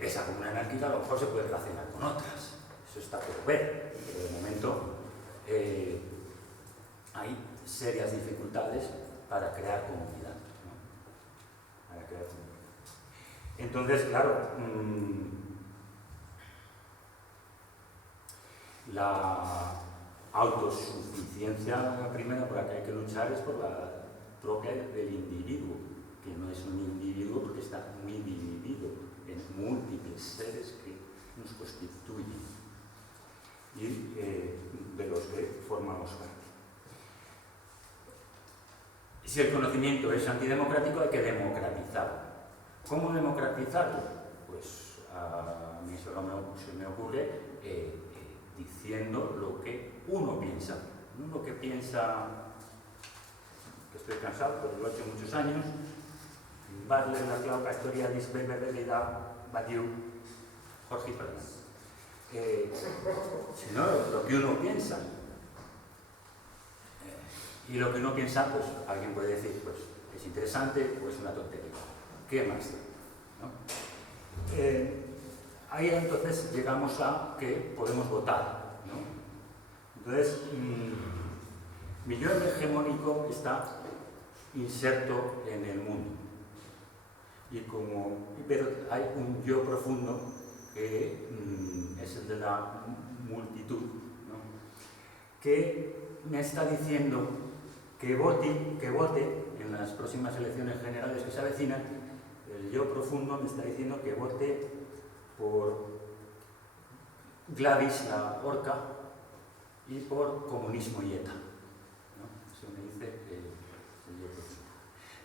Esa comuna anárquica a lo mejor se puede relacionar con otras, eso está por ver, pero de momento hay serias dificultades para crear comunidad, ¿no? Para crear comunidad. Entonces, claro, la autosuficiencia primera por la que hay que luchar es por la propia del individuo, que no es un individuo porque está muy dividido en múltiples seres que nos constituyen y de los que formamos parte. Si el conocimiento es antidemocrático, hay que democratizarlo. ¿Cómo democratizarlo? Pues a mí solo se me ocurre diciendo lo que uno piensa. Uno que piensa que estoy cansado, pero lo he hecho muchos años. Butler, Laclau, Castelladis, Weber, Derrida, Badiou, Jorge Alemán. Sino lo que uno piensa. Y lo que uno piensa, pues alguien puede decir, pues es interesante o es una tontería. ¿Qué más? ¿No? Ahí entonces llegamos a que podemos votar, ¿no? Entonces, mi yo hegemónico está inserto en el mundo. Pero hay un yo profundo que es el de la multitud, ¿no? Que me está diciendo que vote en las próximas elecciones generales que se avecinan. El yo profundo me está diciendo que vote por Gladys, la orca, y por comunismo y ETA, ¿no? Eso me dice el yo profundo.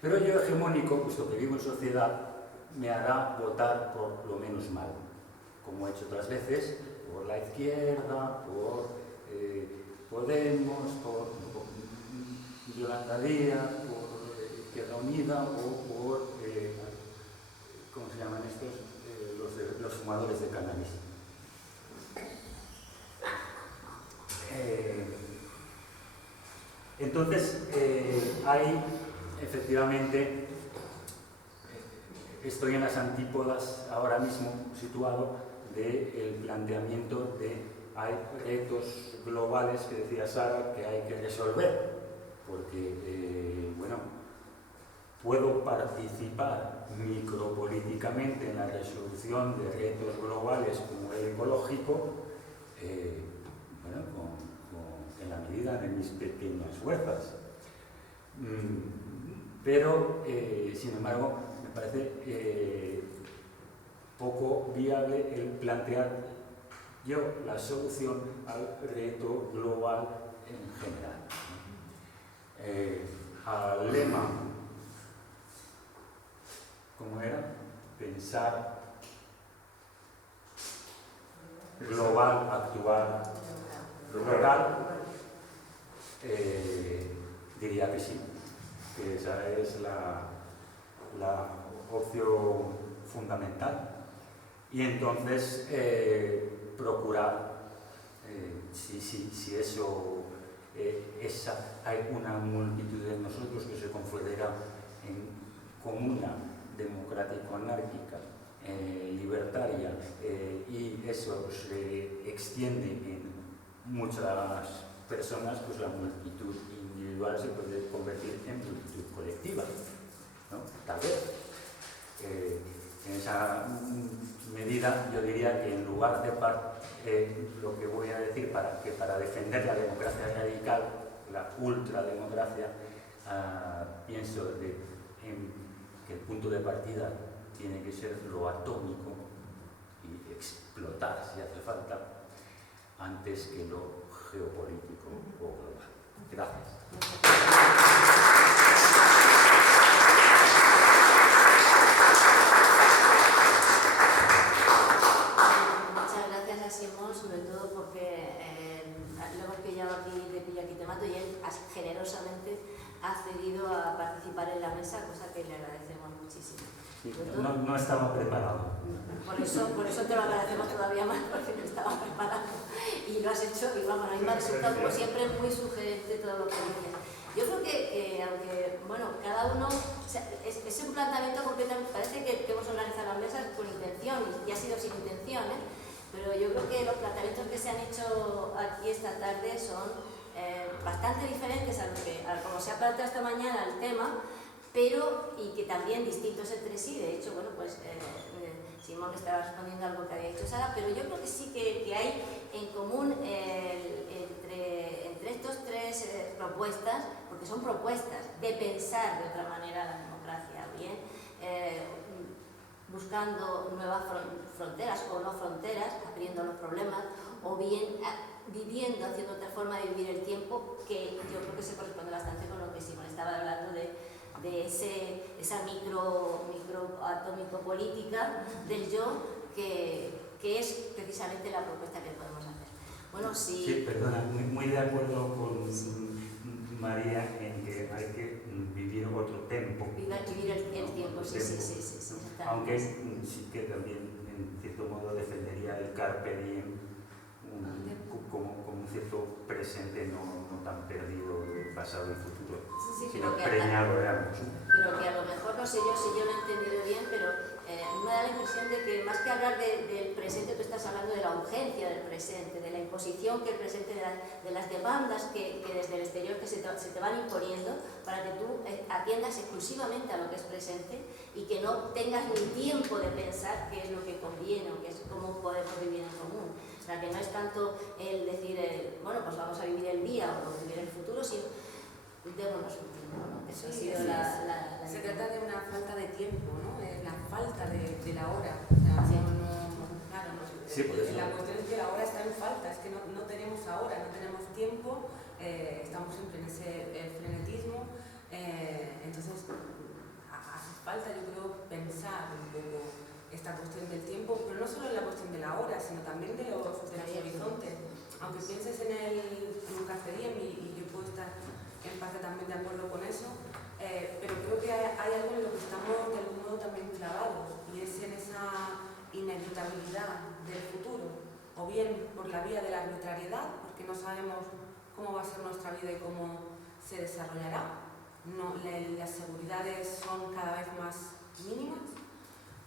Pero el yo hegemónico, puesto que vivo en sociedad, me hará votar por lo menos malo, como he hecho otras veces, por la izquierda, por Podemos, por Yolanda Díaz, por Izquierda Unida o por, ¿cómo se llaman estos? Los fumadores de cannabis. Entonces, hay efectivamente, estoy en las antípodas ahora mismo situado del planteamiento de hay retos globales que decía Sara que hay que resolver, porque, bueno, puedo participar micropolíticamente en la resolución de retos globales como el ecológico, bueno, en la medida de mis pequeñas fuerzas. Pero, sin embargo, me parece poco viable el plantear yo la solución al reto global en general. Al lema, ¿cómo era? Pensar global, actuar local, diría que sí, que esa es la opción fundamental. Y entonces procurar, si eso, hay una multitud de nosotros que se confedera con una democrático-anárquica, libertaria, y eso se extiende en muchas personas, pues la multitud individual se puede convertir en multitud colectiva, ¿no? Tal vez. En esa medida yo diría que en lugar de lo que voy a decir, para defender la democracia radical, la ultrademocracia, pienso que el punto de partida tiene que ser lo atómico y explotar si hace falta, antes que lo geopolítico o global. Gracias. Muchas gracias a Simón, sobre todo porque lo hemos pillado aquí de Pilla aquí te mato, y él generosamente ha accedido a participar en la mesa, cosa que le agradecemos muchísimo. Sí, no estaba preparado. Por eso te lo agradecemos todavía más, porque no estaba preparado y lo has hecho, y vamos, a mí me ha resultado como siempre muy sugerente todo lo que dices. Yo creo que aunque, bueno, cada uno, o sea, es un planteamiento completamente, parece que hemos organizado las mesas con intención, y ha sido sin intención, pero yo creo que los planteamientos que se han hecho aquí esta tarde son bastante diferentes a como se ha planteado esta mañana el tema, pero, y que también distintos entre sí. De hecho, bueno, pues Simón estaba respondiendo a algo que había dicho Sara, pero yo creo que sí que hay en común entre estos tres propuestas, porque son propuestas de pensar de otra manera la democracia, bien buscando nuevas fronteras o no fronteras, abriendo los problemas, o bien viviendo, haciendo otra forma de vivir el tiempo, que yo creo que se corresponde bastante con lo que Simón estaba hablando de esa microatómico política del yo, que es precisamente la propuesta que podemos hacer. Bueno, sí, perdona, muy de acuerdo con María en que hay que vivir otro tiempo. Vivir el tiempo, sí. Aunque sí que también, en cierto modo, defendería el carpe diem como un cierto presente no tan perdido del pasado y futuro, sino preñado de ambos. Pero que a lo mejor, no sé yo si yo lo he entendido bien, pero me da la impresión de que más que hablar del presente, tú estás hablando de la urgencia del presente, de la imposición que el presente, de las demandas que desde el exterior que se te van imponiendo para que tú atiendas exclusivamente a lo que es presente y que no tengas ni tiempo de pensar qué es lo que conviene o qué es cómo podemos vivir en común. O sea, que no es tanto el decir, bueno, pues vamos a vivir el día o vivir el futuro, sino démonos un tiempo, ¿no? Eso ha sido Se trata de una falta de tiempo, ¿no? La falta de la hora. O sea, claro, la cuestión es que la hora está en falta, es que no tenemos ahora, no tenemos tiempo, estamos siempre en ese frenetismo, entonces hace falta, yo creo, pensar un poco esta cuestión del tiempo, pero no solo en la cuestión de la hora, sino también de los horizontes. Aunque pienses en un carpe diem, y yo puedo estar en parte también de acuerdo con eso, pero creo que hay algo en lo que estamos de algún modo también clavados, y es en esa inevitabilidad del futuro, o bien por la vía de la arbitrariedad, porque no sabemos cómo va a ser nuestra vida y cómo se desarrollará. Las seguridades son cada vez más mínimas,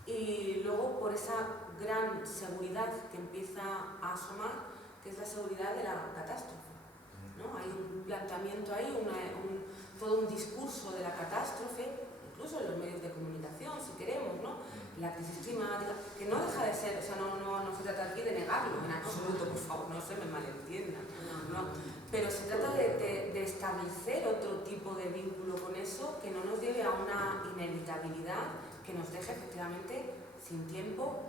y luego por esa gran seguridad que empieza a asomar, que es la seguridad de la catástrofe, ¿no? Hay un planteamiento ahí, todo un discurso de la catástrofe, incluso en los medios de comunicación, si queremos, ¿no? La crisis climática, que no deja de ser, o sea, no se trata aquí de negarlo en absoluto, por favor, no se me malentiendan, ¿no? Pero se trata de establecer otro tipo de vínculo con eso que no nos lleve a una inevitabilidad que nos deje efectivamente sin un tiempo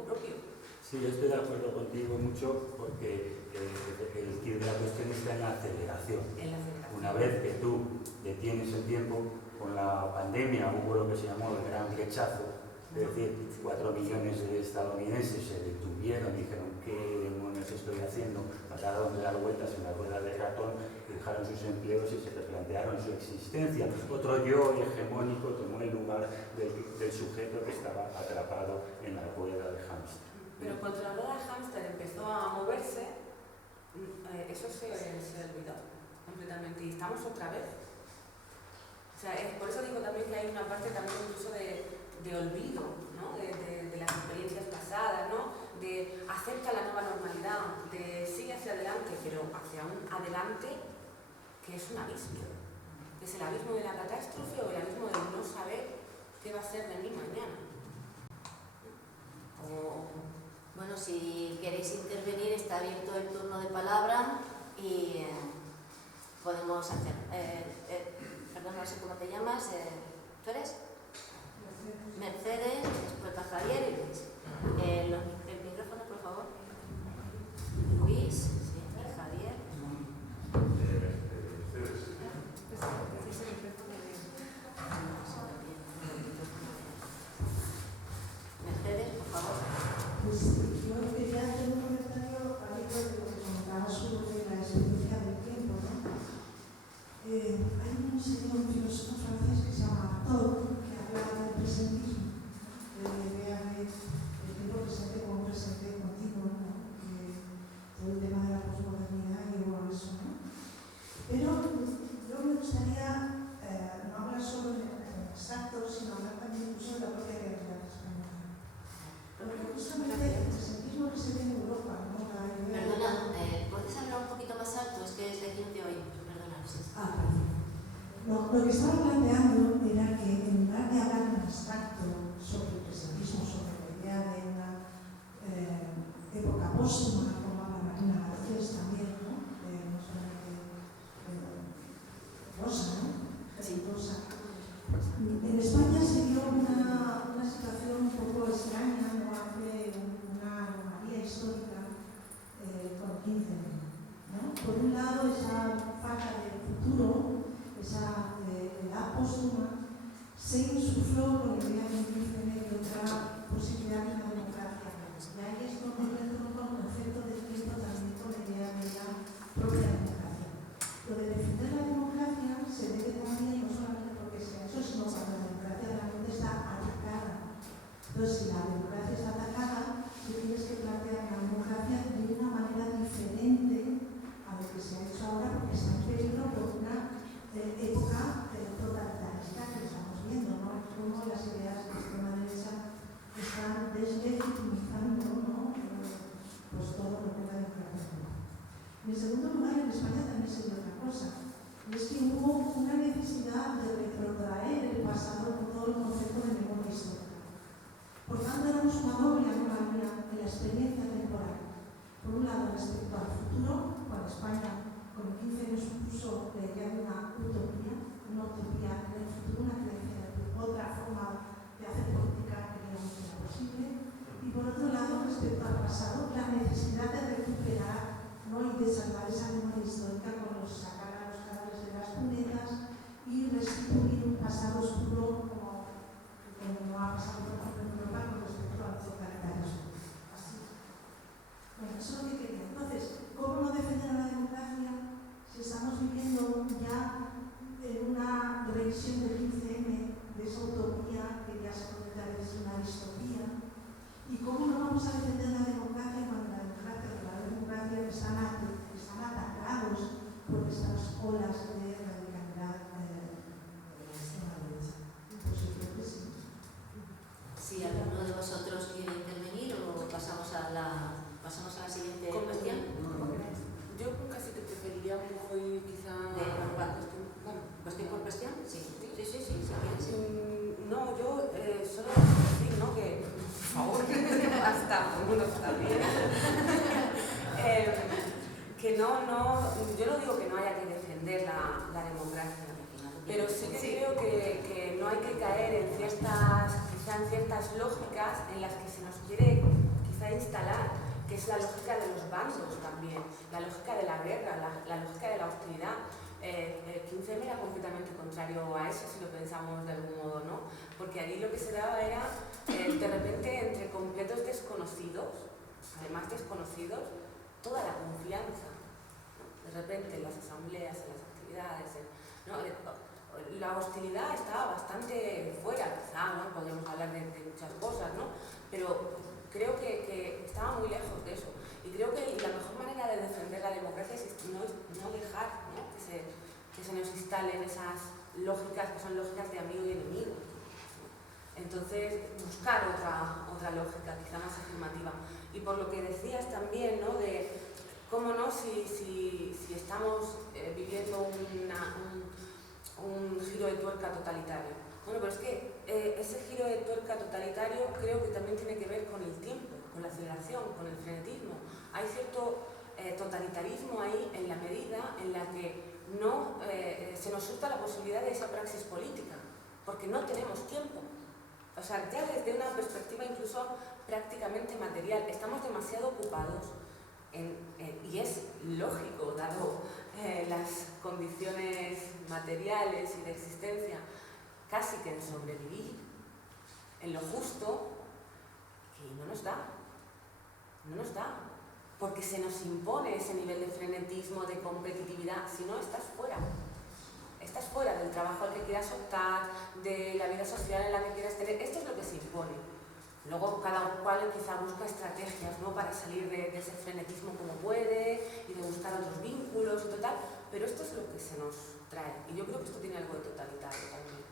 propio. Sí, yo estoy de acuerdo contigo mucho, porque el quid de la cuestión está en la aceleración. Una vez que tú detienes el tiempo, con la pandemia hubo lo que se llamó el gran rechazo, es decir, 4 millones de estadounidenses se detuvieron y dijeron, ¿qué demonios estoy haciendo? Pasaron de dar vueltas en la rueda de ratón y dejaron sus sus empleos y se replantearon su existencia. Otro yo hegemónico tomó el lugar del sujeto que estaba atrapado en la rueda de hámster. Pero cuando la rueda de hámster empezó a moverse, eso se olvidó completamente y estamos otra vez. O sea, por eso digo también que hay una parte también incluso de olvido, ¿no? de las experiencias pasadas, ¿no? De acepta la nueva normalidad, de sigue hacia adelante, pero hacia un adelante que es un abismo. Es el abismo de la catástrofe o el abismo de no saber qué va a ser de mí mañana. Bueno, si queréis intervenir, está abierto el turno de palabra y podemos hacer. Perdón, no sé cómo te llamas. ¿Tú eres? Mercedes, después está Javier y Luis. El micrófono, por favor. Luis, sí, Javier. Mercedes, por favor. Pues yo quería hacer un comentario a lo de lo que comentaba sobre la experiencia del tiempo, ¿no? Hay un señor, un filósofo francés que se llama Artaud, que habla del presentismo, de la idea del tiempo presente como un presente continuo, ¿no? Todo el tema de la posmodernidad y todo eso, ¿no? Pero yo me gustaría no hablar solo en abstracto, sino hablar también incluso de la propia realidad española. Porque justamente el presentismo que se ve en Europa, ¿no? Perdona, ¿puedes hablar un poquito más alto? Es que desde aquí no te oímos. Perdona, sí. Perdón. Lo que estaba planteando era que en lugar de hablar en abstracto sobre el presentismo, sobre la idea de una época póstuma, como habla Marina Garcés también, ¿no? No solamente Rosa, ¿no? Sí. Rosa. En España se dio una situación un poco extraña, ¿no? Hace una anomalía histórica con 15 ¿no? Por un lado, esa falta de futuro, esa edad póstuma, se insufló con la idea de un 15 y otra posibilidad de una democracia. Y ahí es donde entró con el concepto del tiempo también con la idea de la propia democracia. Lo de defender la democracia se debe también no solamente porque sea eso, sino cuando la democracia realmente está atacada. Entonces, si la democracia está atacada, tú tienes que plantear la democracia de una manera diferente a lo que se ha hecho ahora, porque está en peligro por una época totalitarista que estamos viendo, ¿no? Como las ideas de extrema derecha están deslegitimizando, ¿no? Pues todo lo que es la democracia. En segundo lugar, en España también se dio otra cosa, y es que hubo una necesidad de retrotraer el pasado con todo el concepto de memoria histórica. Por tanto, éramos una doble anomalía en la experiencia temporal. Por un lado, respecto al futuro, cuando España con 15 años supuso la idea de una utopía en el futuro, una creencia de otra forma de hacer política que creíamos que era posible. Y por otro lado, respecto al pasado, la necesidad de recuperar, ¿no? Y de salvar esa memoria histórica con sacar a los cadáveres de las cunetas y restituir un pasado oscuro como no ha pasado por ejemplo en Europa con respecto al totalitarismo. Así. Bueno, eso es lo que quería. Entonces, ¿cómo no defender a la democracia si estamos viviendo ya en una revisión del 15M, de esa utopía que ya se convierte a veces en una distopía? ¿Y cómo no vamos a defender la democracia cuando la democracia están atacados por estas olas de radicalidad de la extrema derecha? Pues yo creo que sí. Si alguno de vosotros quiere intervenir o pasamos a la siguiente cuestión. Yo casi que preferiría un poco ir quizá... ¿Cuestión por cuestión? Sí, si quieres. No, yo solo decir, ¿no? Que, por favor, hasta uno está bien. Que no, yo no digo que no haya que defender la democracia, pero sí que creo que no hay que caer en ciertas lógicas en las que se nos quiere quizá instalar, que es la lógica de los bandos también, la lógica de la guerra, la lógica de la hostilidad. El 15M era completamente contrario a eso, si lo pensamos de algún modo, ¿no? Porque allí lo que se daba era, de repente, entre completos desconocidos, además desconocidos, toda la confianza. De repente, en las asambleas, en las actividades sociedades, ¿no? La hostilidad estaba bastante fuera, quizá, ¿no? Podríamos hablar de muchas cosas, ¿no? Pero creo que estaba muy lejos de eso. Y creo que la mejor manera de defender la democracia es no dejar, ¿no? Que se nos instalen esas lógicas que son lógicas de amigo y enemigo. Entonces, buscar otra lógica, quizá más afirmativa. Y por lo que decías también, ¿no? De cómo no, si estamos viviendo un giro de tuerca totalitario. Bueno, pero es que ese giro de tuerca totalitario creo que también tiene que ver con el tiempo, con la aceleración, con el frenetismo. Hay cierto totalitarismo ahí en la medida en la que no se nos surta la posibilidad de esa praxis política, porque no tenemos tiempo. O sea, ya desde una perspectiva incluso prácticamente material, estamos demasiado ocupados y es lógico, dado las condiciones materiales y de existencia, casi que en sobrevivir, en lo justo, que no nos da, porque se nos impone ese nivel de frenetismo, de competitividad, si no estás fuera del trabajo al que quieras optar, de la vida social en la que quieras tener, esto es lo que se impone. Luego cada cual quizá busca estrategias, ¿no? Para salir de ese frenetismo como puede y de buscar otros vínculos y total, pero esto es lo que se nos trae y yo creo que esto tiene algo de totalitario también.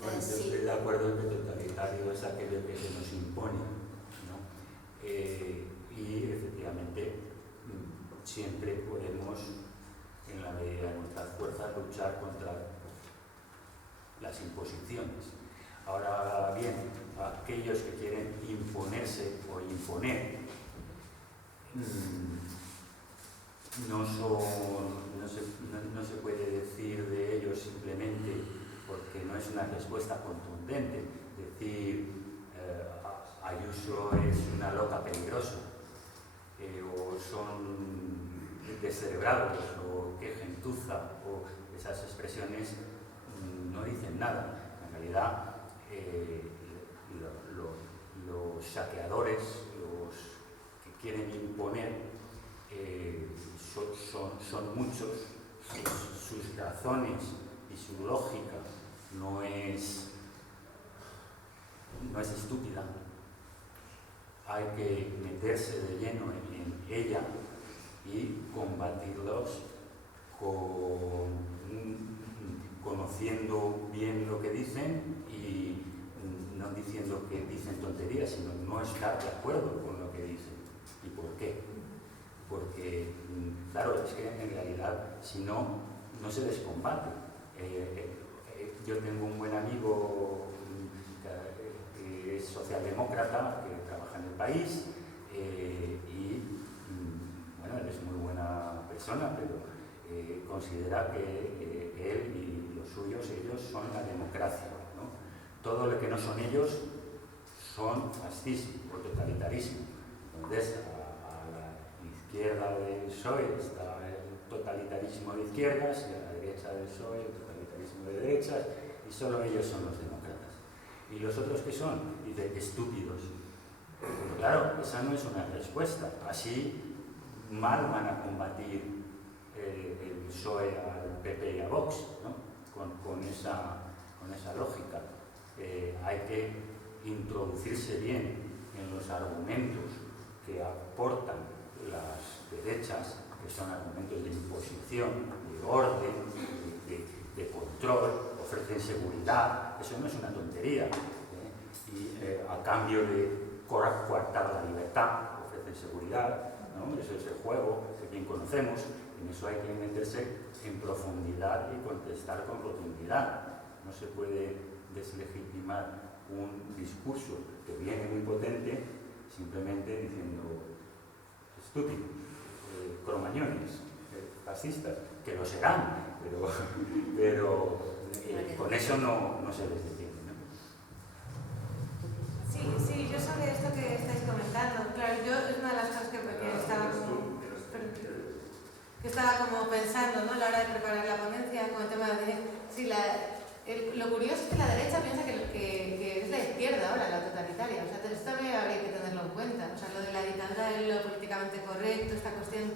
Bueno, yo estoy de acuerdo en que totalitario es aquello que se nos impone, ¿no? Y efectivamente siempre podemos, en la medida de nuestras fuerzas, luchar contra las imposiciones. Ahora bien, aquellos que quieren imponerse o imponer no se puede decir de ellos simplemente porque no es una respuesta contundente. Decir Ayuso es una loca peligrosa o son descerebrados o qué gentuza o esas expresiones no dicen nada. En realidad los saqueadores, los que quieren imponer, son muchos, sus razones y su lógica no es estúpida. Hay que meterse de lleno en ella y combatirlos conociendo bien lo que dicen y no diciendo que dicen tonterías, sino no estar de acuerdo con lo que dicen. ¿Y por qué? Porque, claro, es que en realidad, si no, no se les combate. Yo tengo un buen amigo que es socialdemócrata, que trabaja en el país, y bueno, él es muy buena persona, pero considera que él y los suyos, ellos son la democracia, ¿no? Todo lo que no son ellos son fascismo o totalitarismo. Entonces, a la izquierda del PSOE está el totalitarismo de izquierdas y a la derecha del PSOE el totalitarismo de derechas, y solo ellos son los demócratas. ¿Y los otros qué son? Dice, estúpidos. Pero claro, esa no es una respuesta. Así mal van a combatir el PSOE al PP y a Vox, ¿no? Con esa lógica. Hay que introducirse bien en los argumentos que aportan las derechas, que son argumentos de imposición, de orden, de control, ofrecen seguridad. Eso no es una tontería. Y a cambio de coartar la libertad, ofrecen seguridad, ¿no? Eso es el juego que bien conocemos. En eso hay que meterse en profundidad y contestar con rotundidad. No se puede deslegitimar un discurso que viene muy potente simplemente diciendo estúpidos, cromañones, fascistas, que lo serán, pero con eso no se les detiene, ¿no? Sí, yo sobre esto que estáis comentando, claro, yo es una de las cosas que estaba como pensando, ¿no? A la hora de preparar la ponencia con el tema de sí, lo curioso es que la derecha piensa que es la izquierda ahora, la totalitaria. O sea, esto también habría que tenerlo en cuenta. O sea, lo de la dictadura de lo políticamente correcto, esta cuestión.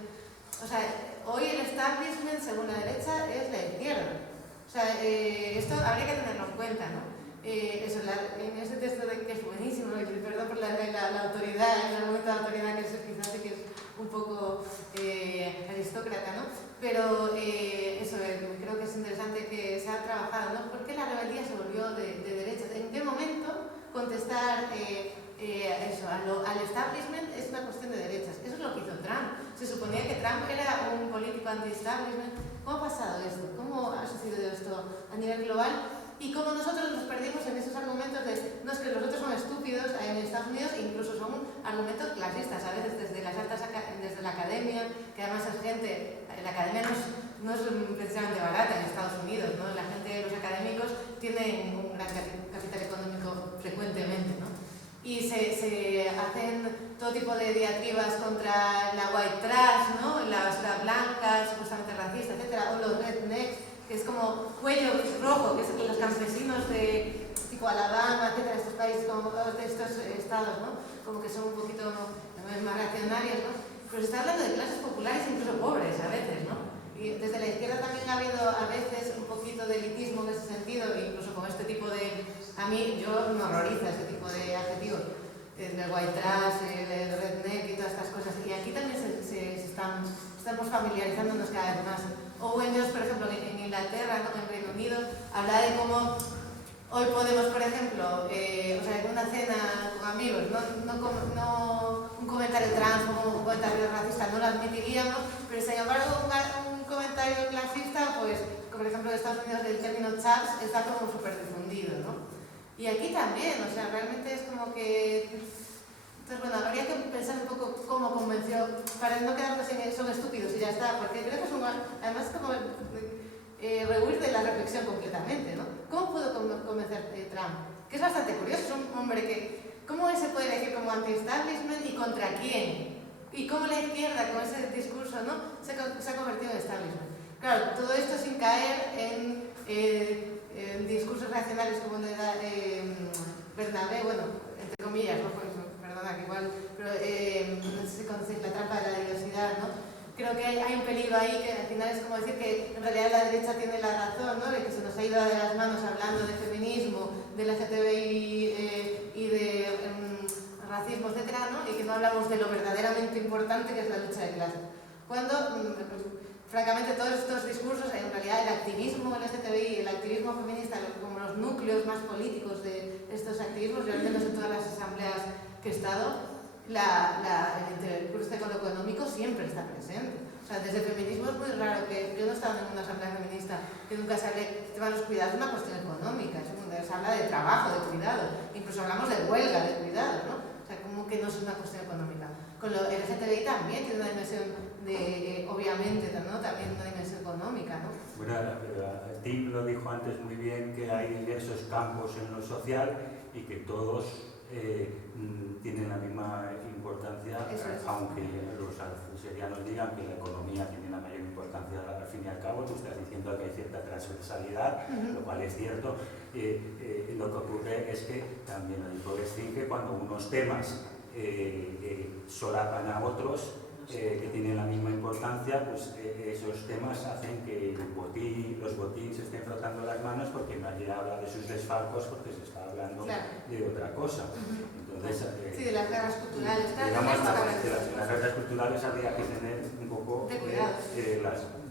O O sea, hoy el establishment, según la derecha, es la izquierda. O sea, esto habría que tenerlo en cuenta, ¿no? Eso, en ese texto que es buenísimo, perdón por la autoridad, el argumento de la autoridad, que es quizás sí que es un poco aristócrata, ¿no? Pero eso, creo que es interesante que se ha trabajado, ¿no? ¿Por qué la rebeldía se volvió de derecha? ¿En qué momento contestar eso, al establishment es una cuestión de derechas? Eso es lo que hizo Trump. Se suponía que Trump era un político anti-establishment. ¿Cómo ha pasado esto? ¿Cómo ha sucedido esto a nivel global? Y cómo nosotros nos perdimos en esos argumentos de no, es que los otros son estúpidos en Estados Unidos, e incluso son argumentos clasistas, a veces desde la academia, que además es gente, la academia no es precisamente barata en Estados Unidos, ¿no? La gente, los académicos tienen un gran capital económico frecuentemente, ¿no? Y se hacen todo tipo de diatribas contra la white trash, ¿no? La basura blanca, supuestamente racista, etcétera, o los rednecks, que es como cuello rojo, que es los campesinos de tipo Alabama, etcétera, estos países, como de estos estados, ¿no? Como que son un poquito más reaccionarios, ¿no? Pero se está hablando de clases populares, incluso pobres a veces, ¿no? Y desde la izquierda también ha habido a veces un poquito de elitismo en ese sentido, incluso con este tipo de... A mí, yo me horroriza este tipo de adjetivos, el white trash, el redneck y todas estas cosas. Y aquí también estamos familiarizándonos cada vez más. Owen Jones, por ejemplo, en Inglaterra, ¿no? En Reino Unido, habla de cómo hoy podemos, por ejemplo, o sea, en una cena con amigos, no un comentario trans o un comentario racista no lo admitiríamos, pero sin embargo un comentario clasista, pues, como por ejemplo en Estados Unidos el término chaps está como súper difundido, ¿no? Y aquí también, o sea, realmente es como que... Entonces, bueno, habría que pensar un poco cómo convenció, para no quedarnos en son estúpidos y ya está, porque creo que es además como rehuir de la reflexión completamente, ¿no? ¿Cómo pudo convencer Trump? Que es bastante curioso, es un hombre que... ¿Cómo se puede elegir como anti-establishment y contra quién? Y cómo la izquierda, con ese discurso, ¿no? se ha convertido en establishment. Claro, todo esto sin caer en discursos reaccionarios como le da Bernabé, bueno, entre comillas, ¿no? Perdona, que igual, pero no sé si conocéis la trampa de la diversidad, ¿no? Creo que hay un peligro ahí que al final es como decir que en realidad la derecha tiene la razón, ¿no? De que se nos ha ido de las manos hablando de feminismo, del LGTBI y de racismo, etcétera, ¿no? Y que no hablamos de lo verdaderamente importante que es la lucha de clases. Cuando, francamente, todos estos discursos, en realidad el activismo LGTBI, el activismo feminista, como los núcleos más políticos de estos activismos, realmente en todas las asambleas que he estado, el intercurso con lo económico siempre está presente. O sea, desde el feminismo es muy raro que yo no he estado en una asamblea feminista que nunca se hable del tema de los cuidados, es una cuestión económica, se habla de trabajo, de cuidado, incluso hablamos de huelga, de cuidado, ¿no? O sea, como que no es una cuestión económica. Con lo LGTBI también tiene una dimensión de, obviamente, ¿no? También una dimensión económica, ¿no? Bueno, Tim lo dijo antes muy bien, que hay diversos campos en lo social y que todos tienen la misma importancia, aunque los alfonserianos digan que la economía tiene la mayor importancia al fin y al cabo. Tú estás diciendo que hay cierta transversalidad, lo cual es cierto. Lo que ocurre es que también hay que cuando unos temas solapan a otros que tienen la misma importancia, pues esos temas hacen que los botines se estén frotando las manos porque nadie habla de sus desfalcos porque se está hablando de otra cosa. Entonces, sí, de las guerras culturales. Digamos, de las guerras culturales habría que tener un poco de cuidado.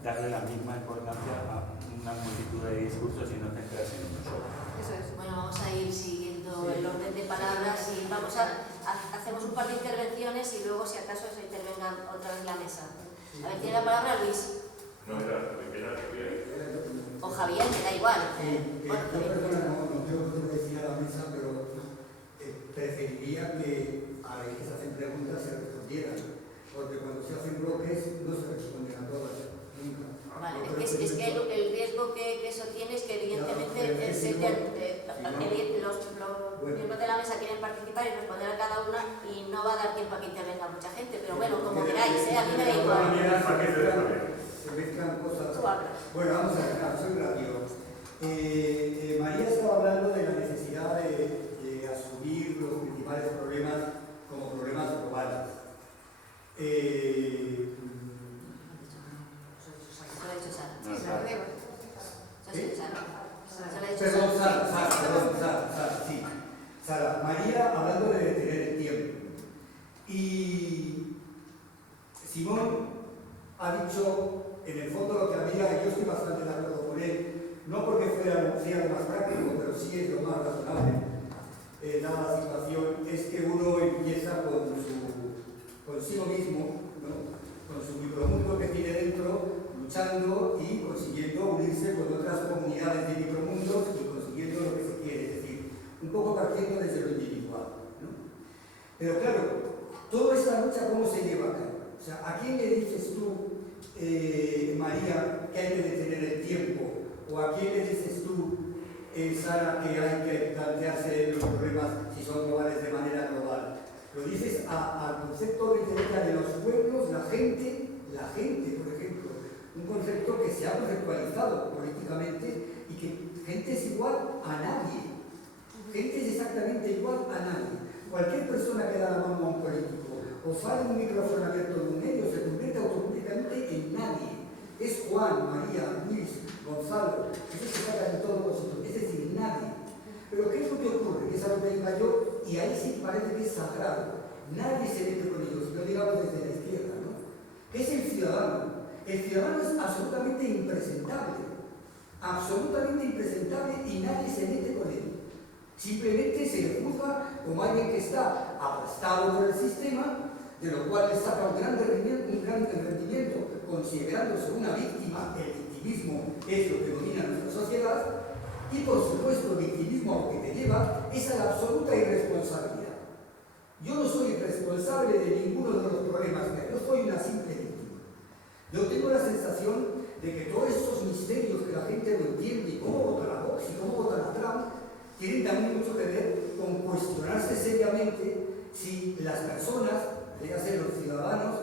Darle la misma importancia a una multitud de discursos y no centrarse en uno solo. Eso es. Bueno, vamos a ir siguiendo el orden de palabras y hacemos un par de intervenciones y luego, si acaso, se intervenga otra vez la mesa. A ver, tiene la palabra Luis. No, era Javier. O Javier, me da igual. Yo, perdona, no tengo que decir a la mesa, pero preferiría que a las que se hacen preguntas se respondieran, porque cuando se hacen bloques no se responden a todas, nunca. Vale, es que el riesgo que eso tiene es que evidentemente los miembros de la mesa quieren participar y responder a cada una y no va a dar tiempo a que intervenga mucha gente, pero bueno, como queráis, a mí me da igual. Se mezclan cosas. Tú hablas. Bueno, vamos a ver, claro, soy rápido. María estaba hablando de la necesidad de asumir los principales problemas como problemas globales. ha dicho en el fondo lo que había, y yo estoy bastante de acuerdo con él, no porque sea lo más práctico, pero sí es lo más razonable, dada la situación, es que uno empieza consigo mismo, ¿no? Con su micromundo que tiene dentro, luchando y consiguiendo unirse con otras comunidades de micromundos y consiguiendo lo que se quiere, es decir, un poco partiendo desde lo individual, ¿no? Pero claro, toda esta lucha, ¿cómo se lleva a cabo? O sea, ¿a quién le dices tú, María, que hay que detener el tiempo? ¿O a quién le dices tú, Sara, que hay que plantearse los problemas si son globales de manera global? Lo dices al concepto de los pueblos, la gente, por ejemplo, un concepto que se ha conceptualizado políticamente y que gente es igual a nadie. Gente es exactamente igual a nadie. Cualquier persona que da la mano a un político o sale un micrófono abierto de un medio se convierte automáticamente en nadie. Es Juan, María, Luis, Gonzalo, es el que saca de todos los otros, es decir, nadie. Pero ¿qué es lo que ocurre? Que es algo que diga yo, y ahí sí parece que es sagrado. Nadie se mete con ellos, no digamos desde la izquierda, ¿no? ¿Qué es el ciudadano? El ciudadano es absolutamente impresentable y nadie se mete con él. Simplemente se le juzga como alguien que está aplastado por el sistema, de lo cual le saca un gran rendimiento, considerándose una víctima. El victimismo es lo que domina nuestra sociedad y, por supuesto, el victimismo a lo que te lleva es a la absoluta irresponsabilidad. Yo no soy responsable de ninguno de los problemas que hay, yo soy una simple víctima. Yo tengo la sensación de que todos estos misterios que la gente no entiende, y cómo vota la Vox y cómo vota la Trump, tienen también mucho que ver con cuestionarse seriamente si las personas, ya sean los ciudadanos,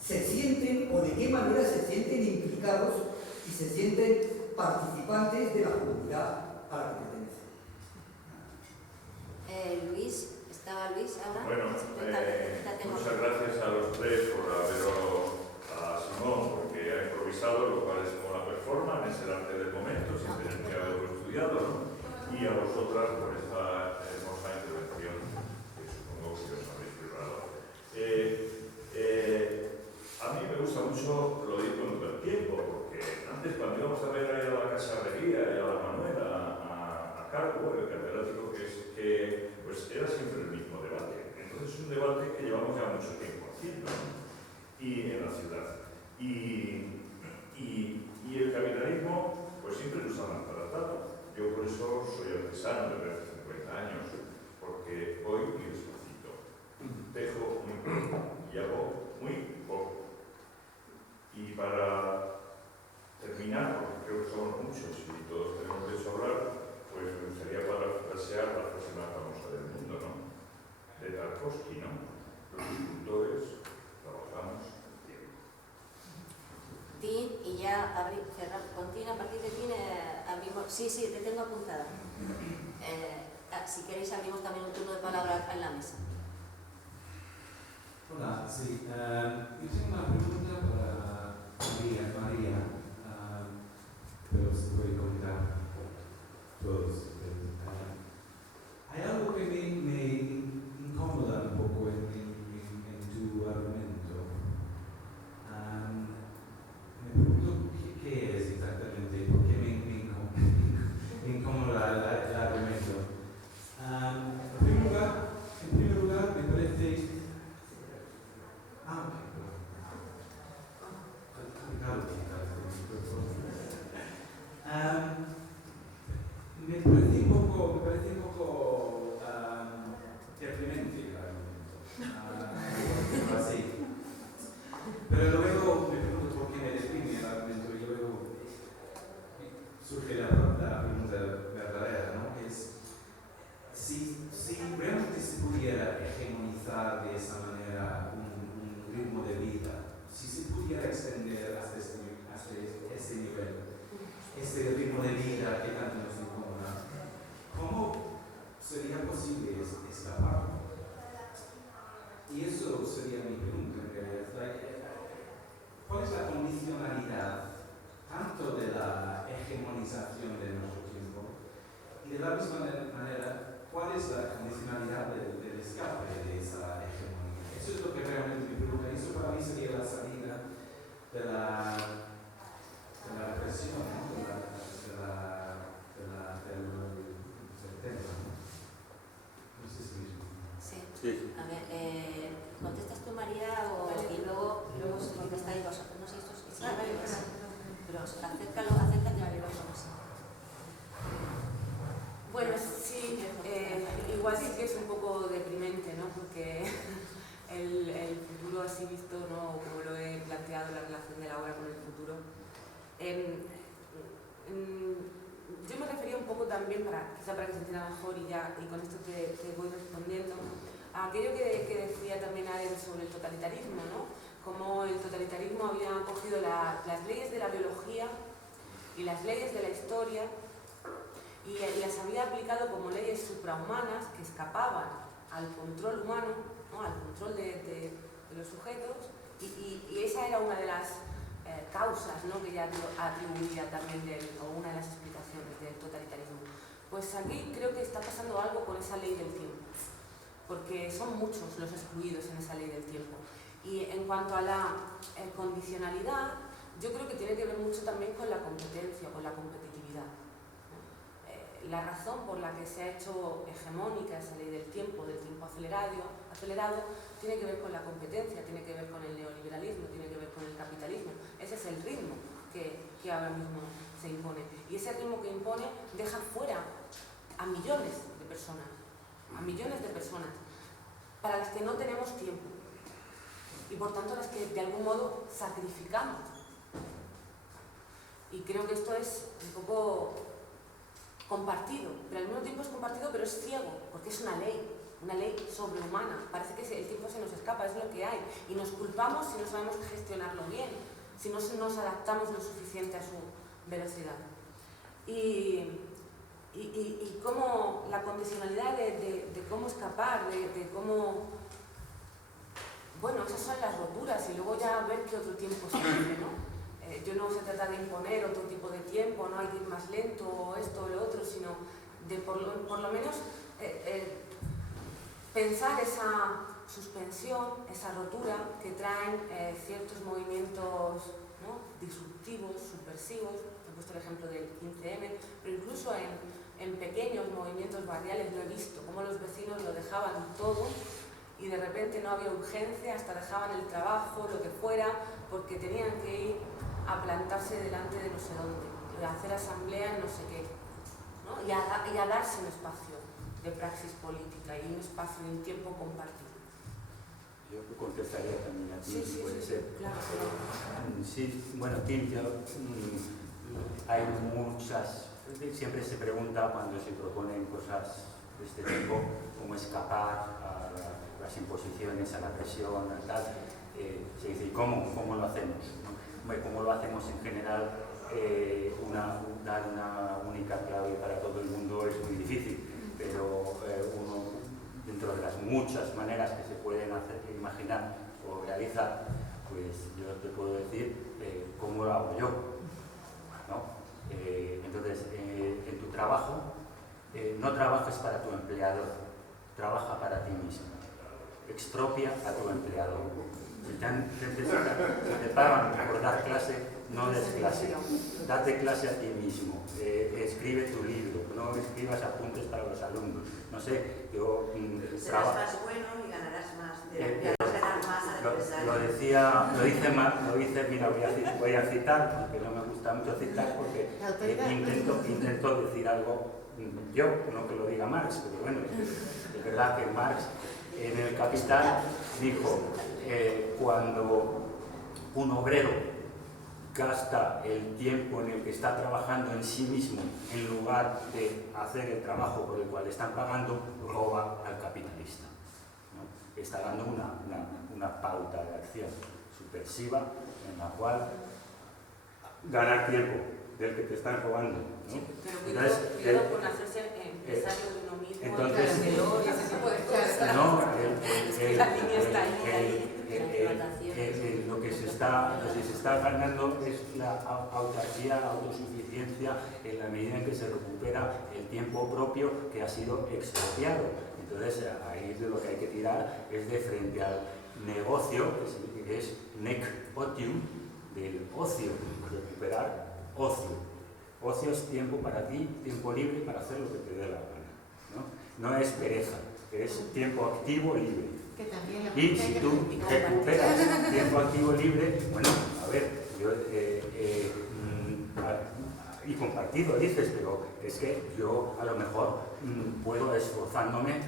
se sienten o de qué manera se sienten implicados y se sienten participantes de la comunidad a la que pertenecen. Luis, ¿estaba Luis ahora? Bueno, muchas gracias a los tres por haberlo, a Simón porque ha improvisado, lo cual es como la performance, es el arte del momento, sin tener que haberlo estudiado, ¿no? Y a vosotras por esta hermosa intervención que supongo que os habéis preparado. A mí me gusta mucho lo de ir con el tiempo, porque antes cuando íbamos a ver ahí a la Casarrería y a la Manuela, a Cargo, el catedrático que pues era siempre el mismo debate. Entonces es un debate que llevamos ya mucho tiempo haciendo, ¿no? Y en la ciudad. Y el capitalismo pues siempre nos ha maltratado. Yo por eso soy artesano desde hace 50 años, porque voy muy despacito, dejo muy poco y hago muy poco. Y para terminar, porque creo que somos muchos y todos tenemos derecho a hablar, pues me gustaría parafrasear la frase más famosa del mundo, ¿no? De Tarkovsky, ¿no? Los escultores trabajamos tiempo. Tin, y ya cerramos con Tin, a partir de Tin abrimos. Sí, te tengo apuntada. Si queréis, abrimos también un turno de palabra en la mesa. Hola, sí. Yo tengo una pregunta para María, pero se puede comentar todos. Hay algo que me incomoda un poco en tu argumento. Me pregunto qué es exactamente, por qué me incomoda el argumento. En primer lugar, me parece... Me parece un poco deprimente el argumento. Así. Pero luego me pregunto por qué me deprime el argumento y luego surge la pregunta verdadera, ¿no? Que es si realmente se pudiera hegemonizar de esa manera un ritmo de vida, si se pudiera extender hasta ese nivel, ese ritmo de vida que tanto nos incomoda, ¿cómo sería posible escapar? Y eso sería mi pregunta en realidad. ¿Cuál es la condicionalidad tanto de la hegemonización de nuestro tiempo y de la misma manera, cuál es la condicionalidad del escape de esa hegemonía? Eso es lo que realmente me pregunta. Eso para mí sería la salida de Yo me refería un poco también, quizá para que se entienda mejor y con esto te voy respondiendo, a aquello que decía también Aren sobre el totalitarismo, ¿no? Cómo el totalitarismo había cogido las leyes de la biología y las leyes de la historia y las había aplicado como leyes suprahumanas que escapaban al control humano, ¿no? Al control de los sujetos, y esa era una de las causas, ¿no? Que ya atribuía también, o una de las explicaciones del totalitarismo. Pues aquí creo que está pasando algo con esa ley del tiempo, porque son muchos los excluidos en esa ley del tiempo. Y en cuanto a la condicionalidad, yo creo que tiene que ver mucho también con la competencia, con la competitividad. La razón por la que se ha hecho hegemónica esa ley del tiempo acelerado, tiene que ver con la competencia, tiene que ver con el neoliberalismo, tiene que ver con el capitalismo. Ese es el ritmo que ahora mismo se impone. Y ese ritmo que impone deja fuera a millones de personas, para las que no tenemos tiempo y por tanto las que de algún modo sacrificamos. Y creo que esto es un poco compartido, pero al mismo tiempo es compartido, pero es ciego, porque es una ley sobrehumana. Parece que el tiempo se nos escapa, es lo que hay, y nos culpamos si no sabemos gestionarlo bien, si no nos adaptamos lo suficiente a su velocidad. Y cómo la condicionalidad de cómo escapar, de cómo... Bueno, esas son las roturas, y luego ya ver qué otro tiempo se vive, ¿no? Yo no se trata de imponer otro tipo de tiempo, no hay que ir más lento, o esto o lo otro, sino de por lo menos pensar esa suspensión, esa rotura que traen ciertos movimientos, ¿no? Disruptivos, subversivos. He puesto el ejemplo del 15M, pero incluso en pequeños movimientos barriales lo he visto, cómo los vecinos lo dejaban todo y de repente no había urgencia, hasta dejaban el trabajo, lo que fuera, porque tenían que ir a plantarse delante de no sé dónde, a hacer asamblea en no sé qué, ¿no? y a darse un espacio de praxis política y un espacio y un tiempo compartido. Yo contestaría también a Tim, sí, puede ser. Claro. Sí, bueno, Tim, hay muchas, siempre se pregunta cuando se proponen cosas de este tipo, cómo escapar a las imposiciones, a la presión, a tal. Se dice, ¿y cómo lo hacemos? ¿Cómo lo hacemos en general? Dar una única clave para todo el mundo es muy difícil, pero dentro de las muchas maneras que se pueden imaginar o realizar, pues yo te puedo decir cómo lo hago yo, ¿no? Entonces, en tu trabajo, no trabajes para tu empleador, trabaja para ti mismo, expropia a tu empleador. Si te pagan por dar clase, no des clase, date clase a ti mismo, escribe tu libro, no escribas apuntes para los alumnos, no sé, yo serás más bueno y ganarás más, lo dice, mira, voy a citar, aunque no me gusta mucho citar porque intento decir algo yo, no que lo diga Marx, pero bueno, es verdad que Marx en el Capital dijo, cuando un obrero gasta el tiempo en el que está trabajando en sí mismo en lugar de hacer el trabajo por el cual le están pagando, roba al capitalista, ¿no? Está dando una pauta de acción subversiva en la cual ganar tiempo del que te están robando, ¿no? Sí, pero cuidado con hacerse empresario de uno mismo, entonces, y ese tipo de cosas. No, la línea está ahí. Lo que se está ganando es la autarquía, la autosuficiencia, en la medida en que se recupera el tiempo propio que ha sido expropiado. Entonces, ahí de lo que hay que tirar es de frente al negocio, que es nec otium, del ocio, recuperar ocio. Ocio es tiempo para ti, tiempo libre para hacer lo que te dé la gana, ¿no? No es pereza, es tiempo activo libre. Y si tú recuperas tiempo activo libre, bueno, a ver, yo, y compartido dices, pero es que yo a lo mejor puedo esforzándome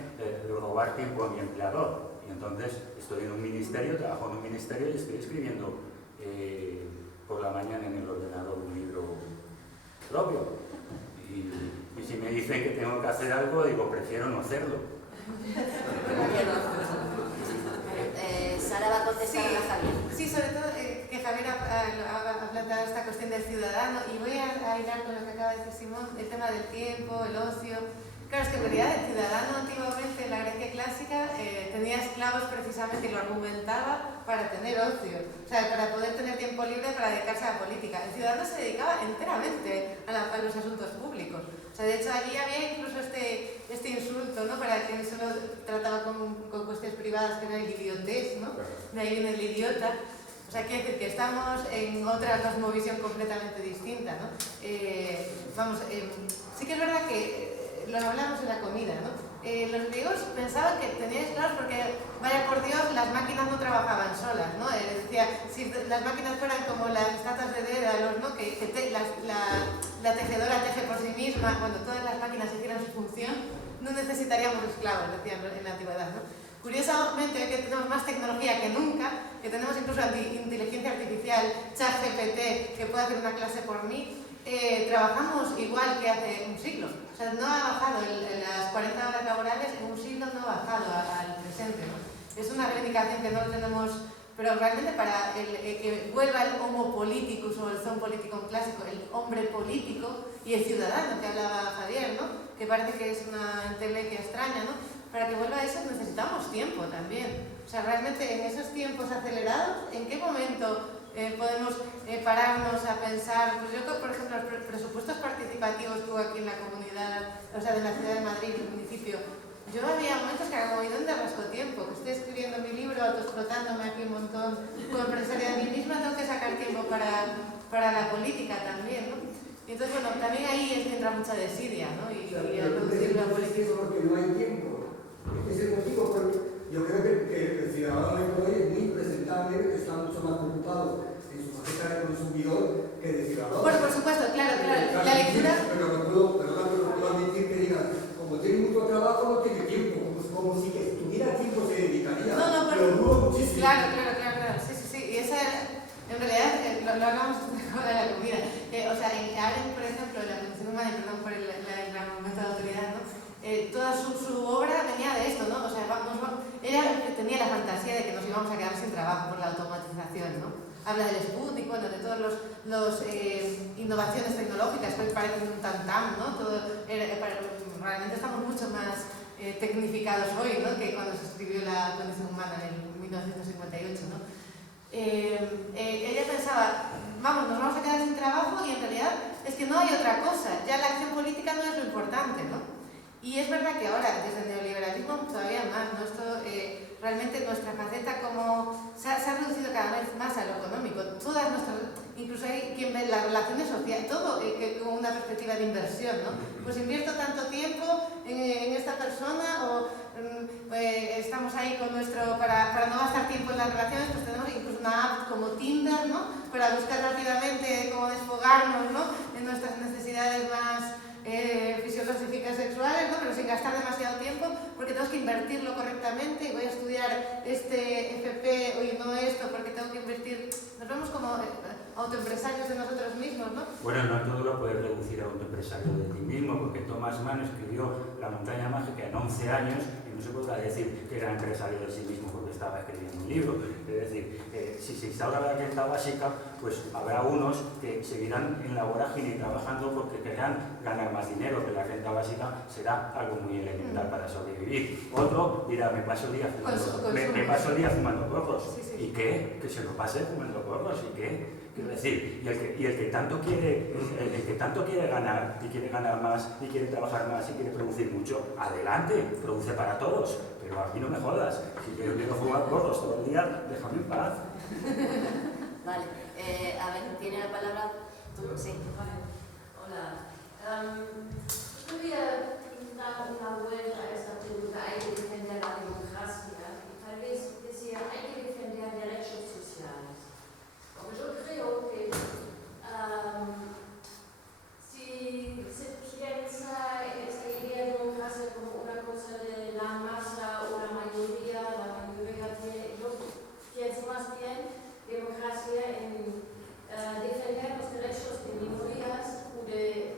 robar tiempo a mi empleador. Y entonces estoy en un ministerio, trabajo en un ministerio y estoy escribiendo por la mañana en el ordenador un libro. propio. Y si me dicen que tengo que hacer algo, digo, prefiero no hacerlo. Sara va a contestar a Javier. Sí, sobre todo que Javier ha planteado esta cuestión del ciudadano, y voy a hilar con lo que acaba de decir Simón, el tema del tiempo, el ocio. Claro, es que en realidad el ciudadano antiguamente en la Grecia clásica tenía esclavos precisamente, y lo argumentaba para tener ocio, o sea, para poder tener tiempo libre para dedicarse a la política. El ciudadano se dedicaba enteramente a los asuntos públicos. O sea, de hecho, allí había incluso este insulto, ¿no?, para quien solo trataba con cuestiones privadas, que era el idiotés, ¿no? De ahí viene el idiota. O sea, quiere decir que estamos en otra cosmovisión completamente distinta, ¿no? Sí que es verdad que lo hablamos en la comida, ¿no? Los griegos pensaban que tenían esclavos porque, vaya por Dios, las máquinas no trabajaban solas, ¿no? Decía, si las máquinas fueran como las estatuas de Dédalos, ¿no?, la tejedora teje por sí misma, cuando todas las máquinas hicieran su función, no necesitaríamos esclavos, decían en la antigüedad, ¿no? Curiosamente, que tenemos más tecnología que nunca, que tenemos incluso inteligencia artificial, ChatGPT, que puede hacer una clase por mí, trabajamos igual que hace un siglo. O sea, no ha bajado las 40 horas laborales, en un siglo no ha bajado al presente, ¿no? Es una reivindicación que no tenemos, pero realmente para que vuelva el homo politicus o el zoon politicum clásico, el hombre político y el ciudadano que hablaba Javier, ¿no?, que parece que es una entelequia extraña, ¿no?, para que vuelva a eso necesitamos tiempo también. O sea, realmente en esos tiempos acelerados, ¿en qué momento podemos pararnos a pensar? Pues yo, por ejemplo, los presupuestos participativos que hubo aquí en la comunidad, o sea, de la ciudad de Madrid, el municipio, yo había momentos que era como, ¿y dónde rasco tiempo? Que estoy escribiendo mi libro, autoexplotándome aquí un montón, como empresaria de mí misma, tengo que sacar tiempo para la política también, ¿no? Y entonces, bueno, también ahí entra mucha desidia, ¿no? Y al producir la política. Es porque no hay tiempo. Es el motivo por yo creo que el ciudadano de hoy es muy impresentable, está mucho más preocupado en su faceta de consumidor que de ciudadano. Bueno, por supuesto, claro. La lectura... Pero no puedo admitir que digan, como tiene mucho trabajo, no tiene tiempo, como si que tuviera tiempo se dedicaría. Pero dudo muchísimo. Claro. Sí. Y esa, en realidad, lo hablamos de la comida. O sea, en Arendt, por ejemplo, en la Condición Humana, y perdón por el momento de autoridad, ¿no?, toda su obra venía de esto, ¿no? O sea, ella tenía la fantasía de que nos íbamos a quedar sin trabajo por la automatización, ¿no? Habla del Sputnik, bueno, de todas las innovaciones tecnológicas que parecen un tam-tam, ¿no? Realmente estamos mucho más tecnificados hoy, ¿no?, que cuando se escribió la Condición Humana en el 1958, ¿no? Ella pensaba, vamos, nos vamos a quedar sin trabajo, y en realidad es que no hay otra cosa, ya la acción política no es lo importante, ¿no? Y es verdad que ahora, desde el neoliberalismo, todavía más, ¿no? Esto, realmente nuestra faceta como se ha reducido cada vez más a lo económico. Todas nuestras, incluso hay quien ve las relaciones sociales, todo con una perspectiva de inversión, ¿no? Pues invierto tanto tiempo en esta persona, o estamos ahí con nuestro, para no gastar tiempo en las relaciones, pues tenemos incluso una app como Tinder, ¿no?, para buscar rápidamente cómo desfogarnos, ¿no?, en nuestras necesidades más fisiológicas sexuales, ¿no?, pero sin gastar demasiado tiempo, porque tenemos que invertirlo correctamente, y voy a estudiar este FP, oye, no esto, porque tengo que invertir. Nos vemos como autoempresarios de nosotros mismos, ¿no? Bueno, no todo lo puedes reducir a autoempresario de ti mismo, porque Thomas Mann escribió La montaña mágica en 11 años y no se podrá decir que era empresario de sí mismo porque estaba escribiendo un libro. Es decir, si se instaura la renta básica, pues habrá unos que seguirán en la vorágine trabajando porque querrán ganar más dinero, que la renta básica será algo muy elemental para sobrevivir. Otro dirá, me paso el día fumando porros. Sí. ¿Y qué? Que se lo pase fumando porros. ¿Y qué? Quiero decir, y el que tanto quiere ganar, y quiere ganar más, y quiere trabajar más, y quiere producir mucho, adelante, produce para todos, pero a mí no me jodas. Si yo quiero fumar porros todo el día, déjame en paz. Vale, a ver, ¿tiene la palabra? Sí. Hola. Quería dar una vuelta a esta pregunta. Hay que defender la democracia y tal vez decir, hay que defender derechos sociales. Porque yo creo que si se piensa esta idea de democracia como una cosa de la masa o la mayoría tiene, yo pienso más bien democracia en defender los derechos de minorías o de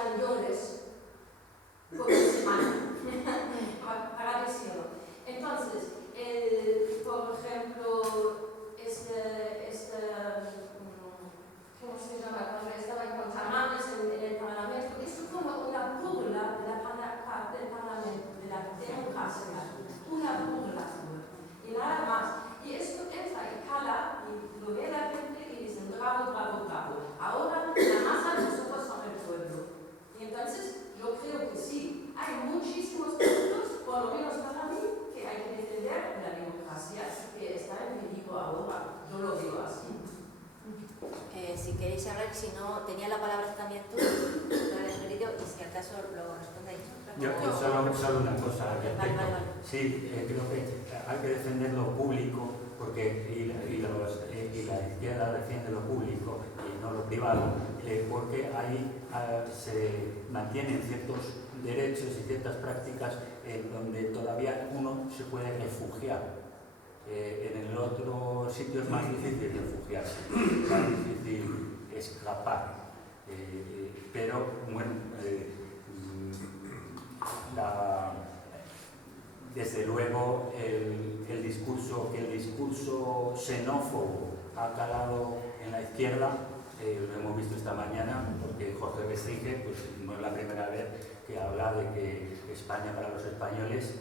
españoles por semana, para decirlo. Entonces, por ejemplo, ¿cómo se llama? Cuando estaban con tamames en el Parlamento, es como una burla del Parlamento, de la democracia, una burla. Y nada más. Y esto entra y cala, y lo ve la gente y dicen bravo, bravo, bravo. Ahora la masa de nosotros son el pueblo. Y entonces yo creo que sí, hay muchísimos puntos, por lo menos para mí, que hay que defender la democracia, que está en peligro ahora. Yo lo digo así. Si queréis hablar, si no, tenía la palabra también tú, lo habéis pedido, y si al caso lo respondéis. Yo solo una cosa al respecto. Vale. Sí, creo que hay que defender lo público, porque y la izquierda defiende lo público y no lo privado, porque ahí se mantienen ciertos derechos y ciertas prácticas en donde todavía uno se puede refugiar. En el otro sitio es más difícil refugiarse, es más difícil escapar. Pero bueno, desde luego el discurso xenófobo ha calado en la izquierda, lo hemos visto esta mañana, porque Jorge Bestrique pues, no es la primera vez que habla de que España para los españoles,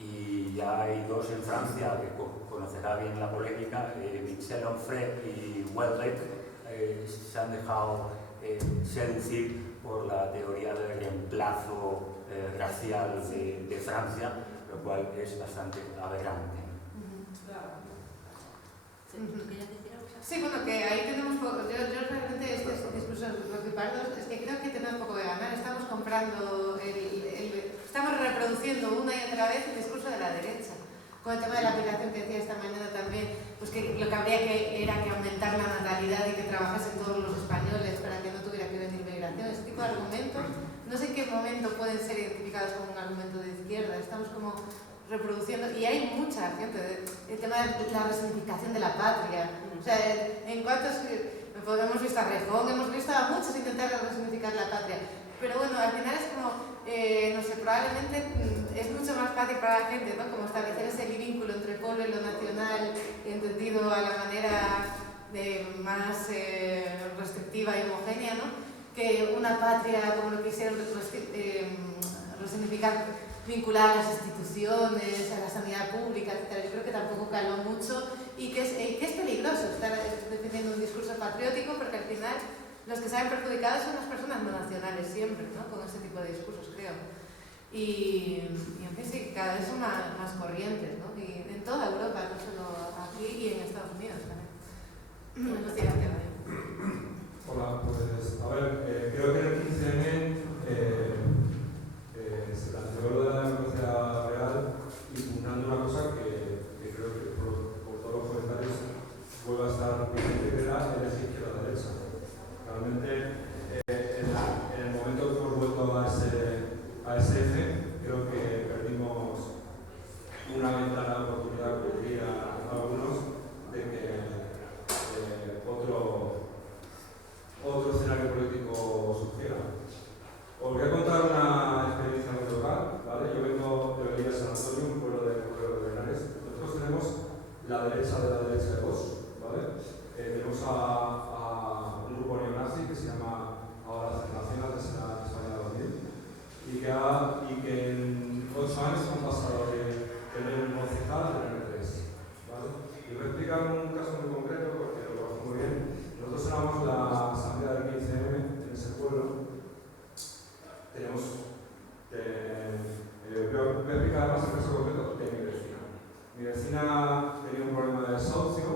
y ya hay dos en Francia que conocerá bien la polémica, Michel Onfray y Welbeck, se han dejado seducir por la teoría del reemplazo racial de Francia, lo cual es bastante aberrante. Sí, bueno, que ahí tenemos poco. Yo realmente estos discursos loquipardos es que creo que tenemos poco de ganar. Estamos comprando, estamos reproduciendo una y otra vez el discurso de la derecha. Con el tema de la migración que decía esta mañana también, pues que lo que habría era que aumentar la natalidad y que trabajasen todos los españoles para que no tuviera que venir migración. Ese tipo de argumentos, no sé en qué momento pueden ser identificados como un argumento de izquierda. Estamos como reproduciendo, y hay mucha gente, el tema de la resignificación de la patria. O sea, en cuantos, hemos visto a Rejón, hemos visto a muchos intentar resignificar la patria, pero bueno, al final es como, no sé, probablemente es mucho más fácil para la gente, ¿no? Como establecer ese vínculo entre el pueblo y lo nacional, entendido a la manera más restrictiva y homogénea, ¿no? Que una patria, como lo quisieron resignificar, vincular a las instituciones, a la sanidad pública, etc. Yo creo que tampoco caló mucho y que es peligroso estar defendiendo un discurso patriótico, porque al final los que salen perjudicados son las personas no nacionales siempre, ¿no? Con este tipo de discursos, creo. Y en fin, sí, cada vez son más corrientes, ¿no? Y en toda Europa, no solo aquí, y en Estados Unidos también. No sé, Hola, pues a ver, creo que en el 15M se planteó lo de la democracia real, impugnando una cosa que creo que por todos los comentarios vuelve a estar vigente, que era elegir izquierda-derecha. Realmente, en el momento que hemos vuelto a ese eje, creo que perdimos una ventana de oportunidad, como diría algunos, de que otro escenario político surgiera. Os voy a contar una experiencia muy local, ¿vale? Yo vengo de Belilla San Antonio, un pueblo de Henares. Nosotros tenemos la derecha de Vox, ¿vale? Tenemos a un grupo neonazi que se llama ahora Nacional de España 2000 y que en 8 años han pasado de tener un concejal a tener 3, ¿vale? Y voy a explicar un caso muy concreto porque lo conozco muy bien. Nosotros éramos la asamblea del 15M en ese pueblo. Tenemos, voy a explicar más el caso concreto de mi vecina. Mi vecina tenía un problema de desahucio.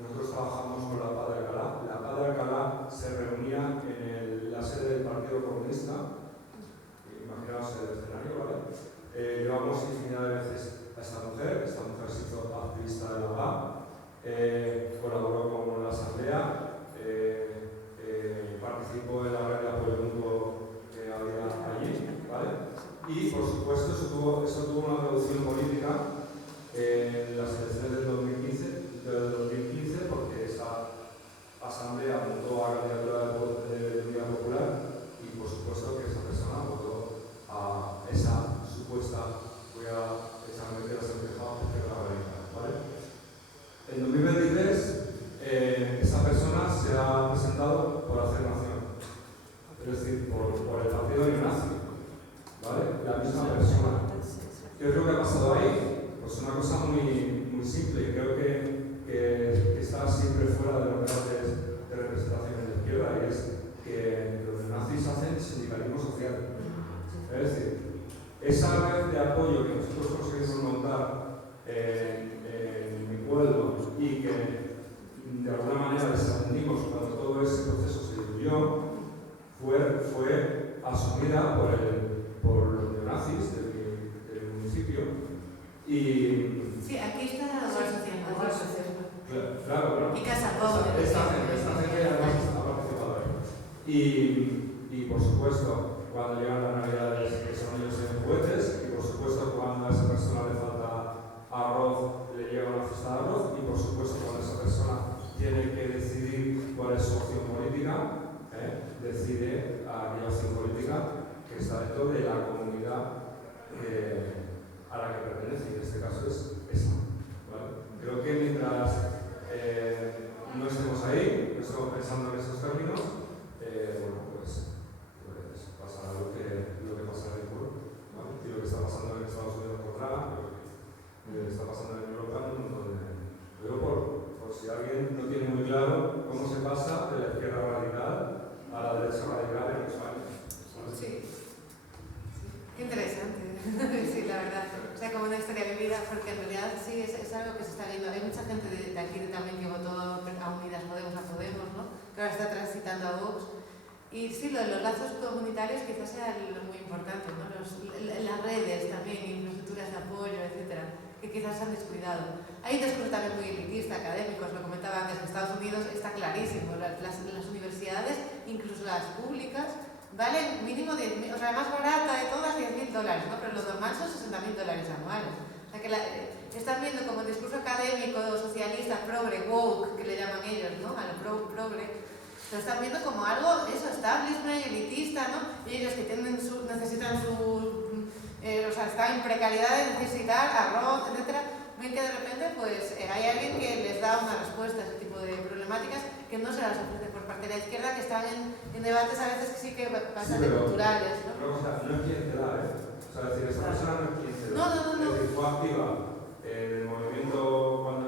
Nosotros trabajamos con la PA de Alcalá. La PA de Alcalá se reunía en la sede del Partido Comunista. Imaginaos el escenario, ¿vale? Llevamos infinidad de veces a esta mujer. Esta mujer se hizo activista de la PA. Colaboró con la asamblea. Participó en la red de apoyo mutuo que había allí, ¿vale? Y por supuesto eso tuvo una traducción política en las elecciones del 2015, porque esa asamblea montó a la candidatura de Unidad Popular y por supuesto social. Es decir, esa red de apoyo que nosotros conseguimos montar en mi pueblo y que de alguna manera desatendimos cuando todo ese proceso se diluyó, fue asumida por los neonazis del municipio. Y sí, aquí está la asociación. Claro. Y Casa Pobre. Esta gente además ha participado ahí. Y por supuesto, cuando llegan las navidades, esos niños tienen juguetes, y por supuesto, cuando a esa persona le falta arroz, le llega una cesta de arroz, y por supuesto, cuando esa persona tiene que decidir cuál es su opción política, decide aquella opción política que está dentro de la comunidad a la que pertenece, y en este caso es esa. ¿Vale? Creo que mientras no estemos ahí, no estemos pensando en esos términos, pues pasará lo que pasa en el pueblo, ¿vale? Y lo que está pasando en Estados Unidos con Trump, lo que está pasando en Europa, en un montón de... Pero por si alguien no tiene muy claro cómo se pasa de la izquierda radical a la derecha radical en España. Sí. Qué interesante. Sí, la verdad. O sea, como una historia vivida, porque en realidad sí es algo que se está viendo. Hay mucha gente de aquí también que votó a Unidas Podemos, ¿no? Que ahora está transitando a Vox. Y sí, lo de los lazos comunitarios quizás sea muy importante, ¿no? Las redes también, infraestructuras de apoyo, etcétera, que quizás se han descuidado. Hay un discurso también muy elitista, académico, os lo comentaba antes, en Estados Unidos está clarísimo. Las universidades, incluso las públicas, valen mínimo 10.000, o sea, la más barata de todas $10.000, ¿no? Pero lo normal son $60.000 anuales. O sea, que están viendo como el discurso académico, socialista, progre, woke, que le llaman ellos, ¿no? A lo progre, lo están viendo como algo, eso, establishment, elitista, ¿no? Y ellos que necesitan o sea, están en precariedad de necesitar arroz, etcétera, ven que de repente, pues, hay alguien que les da una respuesta a ese tipo de problemáticas que no se las ofrece por parte de la izquierda, que están en debates a veces que sí que bastante culturales, ¿no? Pero, o sea, no es clientelar, O sea, es decir, esta persona no es clientelar. No. Es decir, fue activa en el movimiento cuando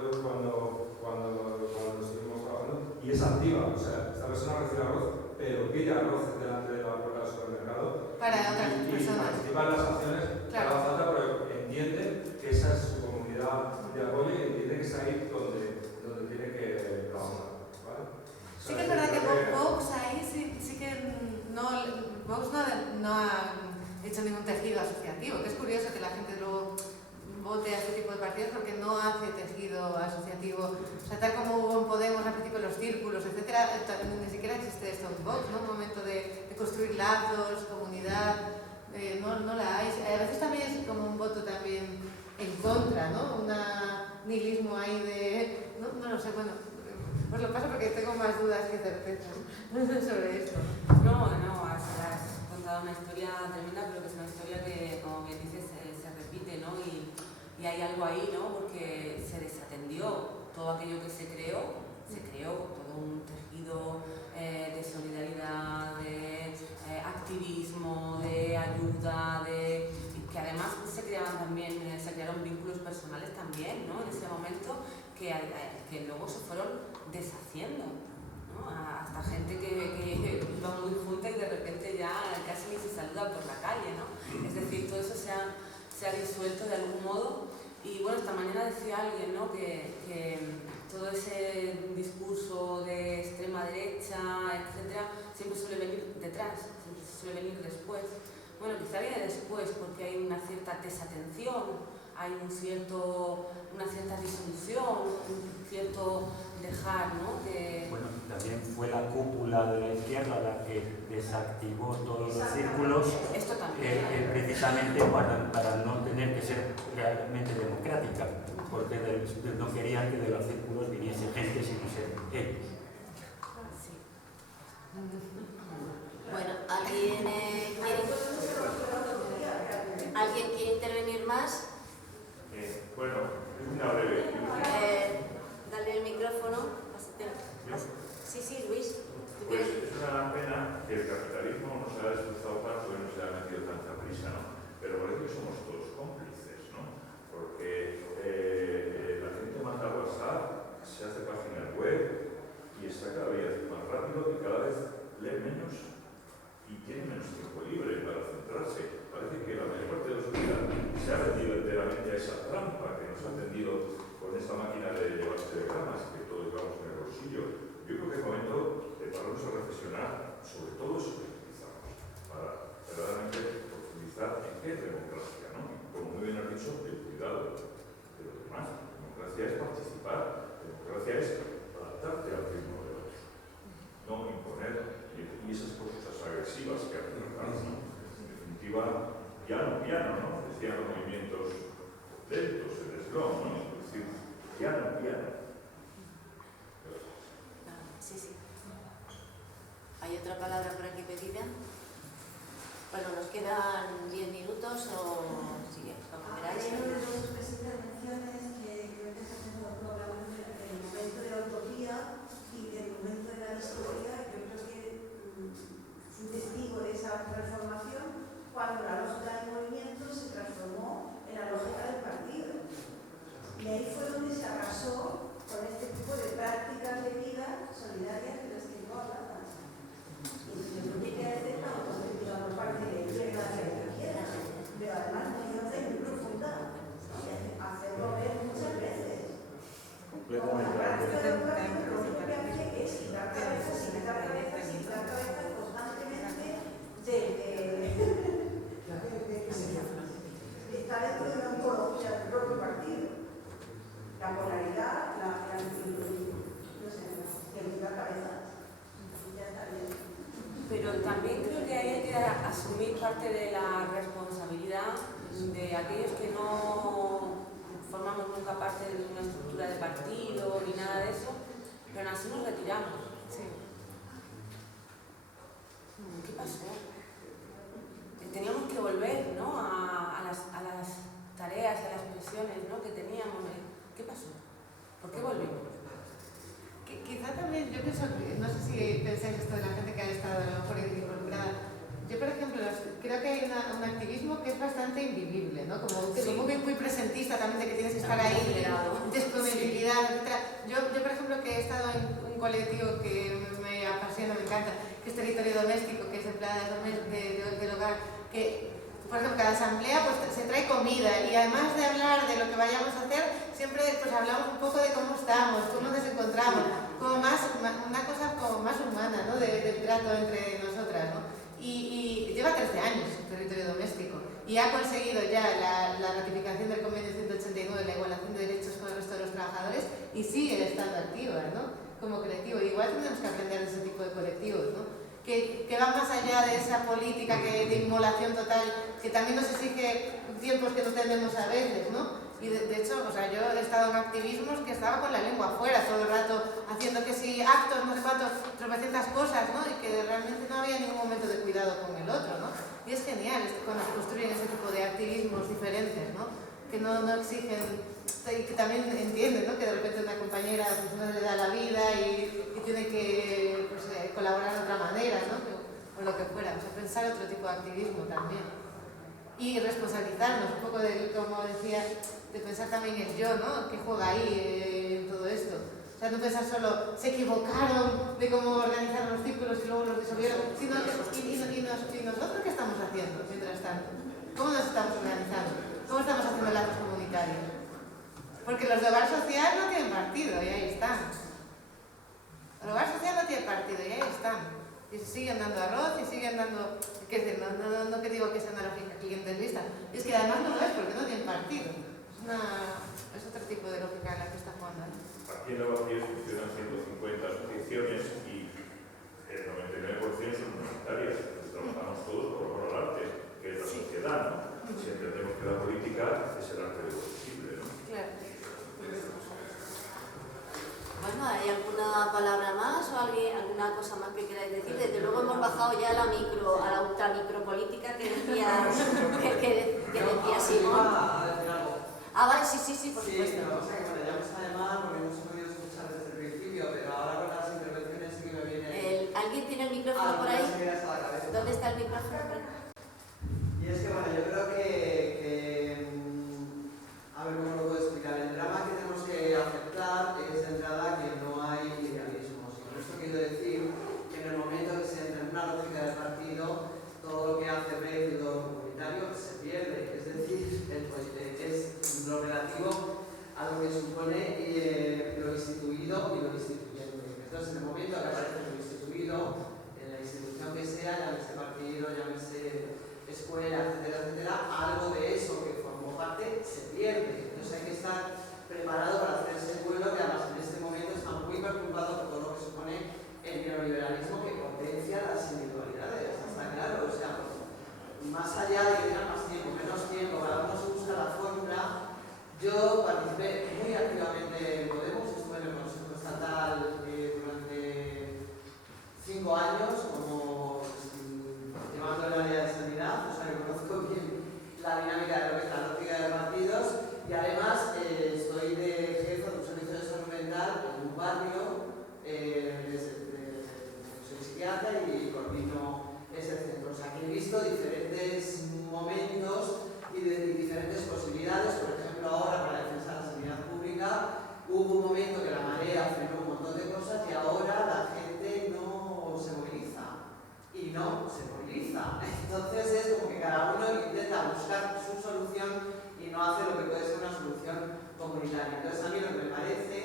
estuvimos trabajando, y es activa, o sea, esta persona recibe arroz, pero pide arroz delante de la puerta del supermercado para otras personas. Participa en las acciones que haga falta, pero entiende que esa es su comunidad de apoyo y entiende que está ahí donde tiene que trabajar. ¿Vale? Sí que es verdad que Vox ahí sí que Vox no ha hecho ningún tejido asociativo, que es curioso que la gente luego vote a este tipo de partidos porque no hace tejido asociativo. O sea, tal como hubo en Podemos al principio los círculos, etcétera, ni siquiera existe esto en Vox, ¿no? Un momento de construir lazos, comunidad, no la hay. A veces también es como un voto también en contra, ¿no? Un nihilismo ahí de... No lo sé, bueno, pues lo paso porque tengo más dudas que certezas sobre esto. No, has contado una historia tremenda, pero que es una historia que, como bien dices, se repite, ¿no? Y hay algo ahí, ¿no? Porque se desatendió todo aquello que se creó todo un tejido de solidaridad, de activismo, de ayuda, y que además se crearon vínculos personales también, ¿no? En ese momento que luego se fueron deshaciendo, ¿no? Hasta gente que iba muy junta y de repente ya casi ni se saluda por la calle, ¿no? Es decir, todo eso se ha disuelto de algún modo. Y bueno, esta mañana decía alguien, ¿no? que todo ese discurso de extrema derecha, etcétera, siempre suele venir detrás, siempre suele venir después. Bueno, quizá viene después porque hay una cierta desatención, hay una cierta disolución, un cierto dejar, ¿no? Bueno, también fue la cúpula de la izquierda la que desactivó todos los círculos, esto también, precisamente para no tener que ser realmente democrática, porque no querían que de los círculos viniese gente sino ser ellos. Sí. Bueno, ¿alguien quiere intervenir más? Bueno, una breve. Dale el micrófono. Sí, Luis. Pues es una gran pena que el capitalismo nos haya destrozado tanto y nos haya metido tanta prisa, ¿no? Pero parece que somos todos cómplices, ¿no? Porque la gente manda WhatsApp, se hace páginas web y está cada vez más rápido y cada vez lee menos y tiene menos tiempo libre para expresarse. Parece que la mayor parte de la sociedad se ha vendido enteramente a esa trampa que nos ha tendido con esta máquina de llevarse telegramas que todos llevamos en el bolsillo. Yo creo que es momento de pararnos a reflexionar sobre todo eso que utilizamos, para verdaderamente profundizar en qué es democracia, ¿no? Como muy bien has dicho, el cuidado de los demás. Democracia es participar, democracia es adaptarte al ritmo de otros, no imponer y esas cosas agresivas que hacen, ¿no? En definitiva, piano, ¿no? Decían los movimientos lentos, el slow, ¿no? Es decir, piano. Sí. ¿Hay otra palabra por aquí pedida? Bueno, nos quedan 10 minutos o sigue, como queráis. Hay uno de los intervenciones que creo que se programa el momento de la utopía y el momento de la distopía. Yo creo que fui testigo de esa transformación cuando la lógica del movimiento se transformó en la lógica del partido. Y ahí fue donde se arrasó con este tipo de prácticas de vida solidarias de las que yo hablaba. Y yo creo que hay que hacer una autocrítica por parte de la izquierda y de la izquierda, pero además muy profunda, hacerlo ver muchas veces. Como la práctica del partido, lo único que hace es quitar cabezas constantemente está dentro de una ontología del propio partido. La polaridad, no sé, que quitar cabezas. Ya está bien. Pero también creo que hay que asumir parte de la responsabilidad de aquellos que no formamos nunca parte de una estructura de partido ni nada de eso, pero aún así nos retiramos. Sí. ¿Qué pasó? Teníamos que volver, ¿no? a las tareas, a las presiones, ¿no? que teníamos. ¿Qué pasó? ¿Por qué volvimos? Quizá también, yo pienso, no sé si pensáis esto de la gente que ha estado a lo mejor involucrada. Yo, por ejemplo, creo que hay un activismo que es bastante invivible, ¿no? Como muy presentista también, de que tienes que estar ahí, disponibilidad, etc. Yo, por ejemplo, que he estado en un colectivo que me apasiona, me encanta, que es Territorio Doméstico, que es empleadas del hogar, que, por ejemplo, cada asamblea pues, se trae comida y además de hablar de lo que vayamos a hacer, siempre pues, hablamos un poco de cómo estamos, cómo nos encontramos, como una cosa como más humana, ¿no? Del trato entre nosotras, ¿no? Y lleva 13 años el Territorio Doméstico y ha conseguido ya la ratificación del Convenio 189, la igualación de derechos con el resto de los trabajadores y sigue estando activa, ¿no? Como colectivo. Igual tenemos que aprender de ese tipo de colectivos, ¿no? Que va más allá de esa política de inmolación total, que también nos exige tiempos que no tenemos a veces, ¿no? Y de hecho, o sea, yo he estado en activismos que estaba con la lengua afuera todo el rato, haciendo que si actos, no sé cuántos, tropecientas cosas, ¿no? Y que realmente no había ningún momento de cuidado con el otro, ¿no? Y es genial cuando se construyen ese tipo de activismos diferentes, ¿no? Que no exigen, y que también entienden, ¿no? Que de repente una compañera pues, no le da la vida y tiene que pues, colaborar de otra manera, ¿no? O lo que fuera, o sea, pensar otro tipo de activismo también. Y responsabilizarnos un poco de, como decía, de pensar también en yo, ¿no? ¿Qué juega ahí en todo esto? O sea, no pensar solo, se equivocaron de cómo organizar los círculos y luego los disolvieron, sino y nosotros qué estamos haciendo mientras tanto. ¿Cómo nos estamos organizando? ¿Cómo estamos haciendo lazos comunitarios? Porque los de hogar social no tienen partido y ahí están. El hogar social no tiene partido y ahí están. Y se siguen dando arroz y siguen dando... ¿Qué decir? No que digo que sea una lógica clientelista. Es que además no lo es porque no tienen partido. Es otro tipo de lógica en la que está jugando. Aquí en Lavapiés funcionan 150 asociaciones y el 99% son voluntarias. Pues trabajamos todos por amor al arte, que es la sociedad, ¿no? Si entendemos que la política es el arte de lo posible, ¿no? Claro. Bueno, ¿hay alguna palabra más o alguna cosa más que queráis decir? Desde luego hemos bajado ya a la ultra micropolítica que decía Simón. Ah, vale, sí, por supuesto. Sí, pero bueno, ya me está llamando porque no se ha podido escuchar desde el principio, pero ahora con las intervenciones sí que me viene... ¿Alguien tiene el micrófono por ahí? ¿Dónde está el micrófono? Y es que, bueno, yo creo que a ver cómo lo puedo explicar. El drama que tenemos que aceptar es de entrada que no hay idealismo. Y con esto quiero decir que en el momento que se entra en una lógica de partido, todo lo que hace Brave y todo lo que escuela, etcétera, etcétera, algo de eso que formó parte se pierde. Entonces hay que estar preparado para hacer ese vuelo que además en este momento está muy preocupado por todo lo que supone el neoliberalismo que potencia las individualidades. Está claro, o sea, más allá de que tengan más tiempo, menos tiempo, cada uno se busca la fórmula. Yo participé muy activamente en Podemos, estuve en el Consejo Estatal durante 5 años como llevando el área de sanidad, o sea que conozco bien la dinámica de lo que es la lógica de partidos y además estoy de jefe de un servicio de salud mental en un barrio, soy psiquiatra y coordino ese centro. O sea que he visto diferentes momentos y diferentes posibilidades. Por ejemplo, ahora para la defensa de la sanidad pública hubo un momento que la marea frenó un montón de cosas y ahora la gente no se moviliza. Y no se moviliza. Entonces es como que cada uno intenta buscar su solución y no hace lo que puede ser una solución comunitaria. Entonces a mí lo que me parece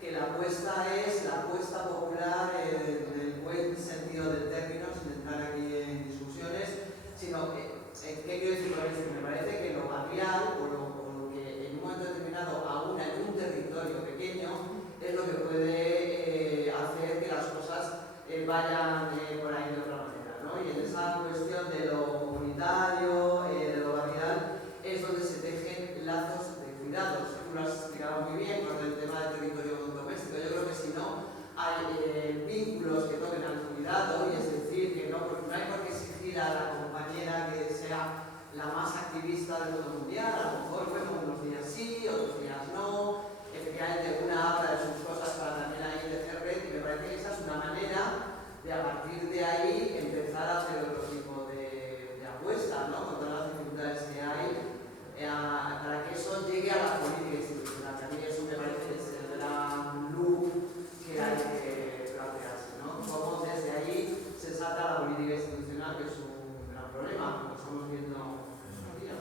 que la apuesta es la apuesta popular en el buen sentido del término, sin entrar aquí en discusiones, sino que, ¿qué quiero decir con esto? Me parece que lo barrial o lo que en un momento determinado aúna en un territorio pequeño es lo que puede hacer que las cosas vayan por ahí de otra manera, ¿no? Y en esa cuestión de lo comunitario, de lo barrial, es donde se tejen lazos de cuidados. Tú lo has explicado muy bien con el tema del territorio doméstico. Yo creo que si no hay vínculos que toquen al cuidado, y es decir, que no hay por qué exigir a la compañera que sea la más activista del mundo mundial, a lo mejor, bueno, unos días sí, otros días no, efectivamente una habla de sus cosas para también ahí tejer red, y me parece que esa es una manera de a partir de ahí empezar a hacer otro tipo de apuestas, ¿no? Con todas las dificultades que hay, para que eso llegue a la política institucional. A mí eso me parece que es el gran loop que hay que plantearse, ¿no? Cómo desde ahí se salta la política institucional, que es un gran problema, como estamos viendo estos días.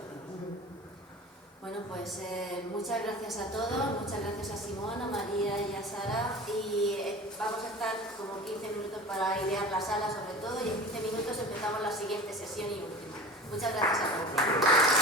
Bueno, pues muchas gracias a todos, muchas gracias a Simón, a María y a Sara, y vamos a estar como 15 minutos para idear la sala sobre todo, y en 15 minutos empezamos la siguiente sesión y última. Muchas gracias a todos.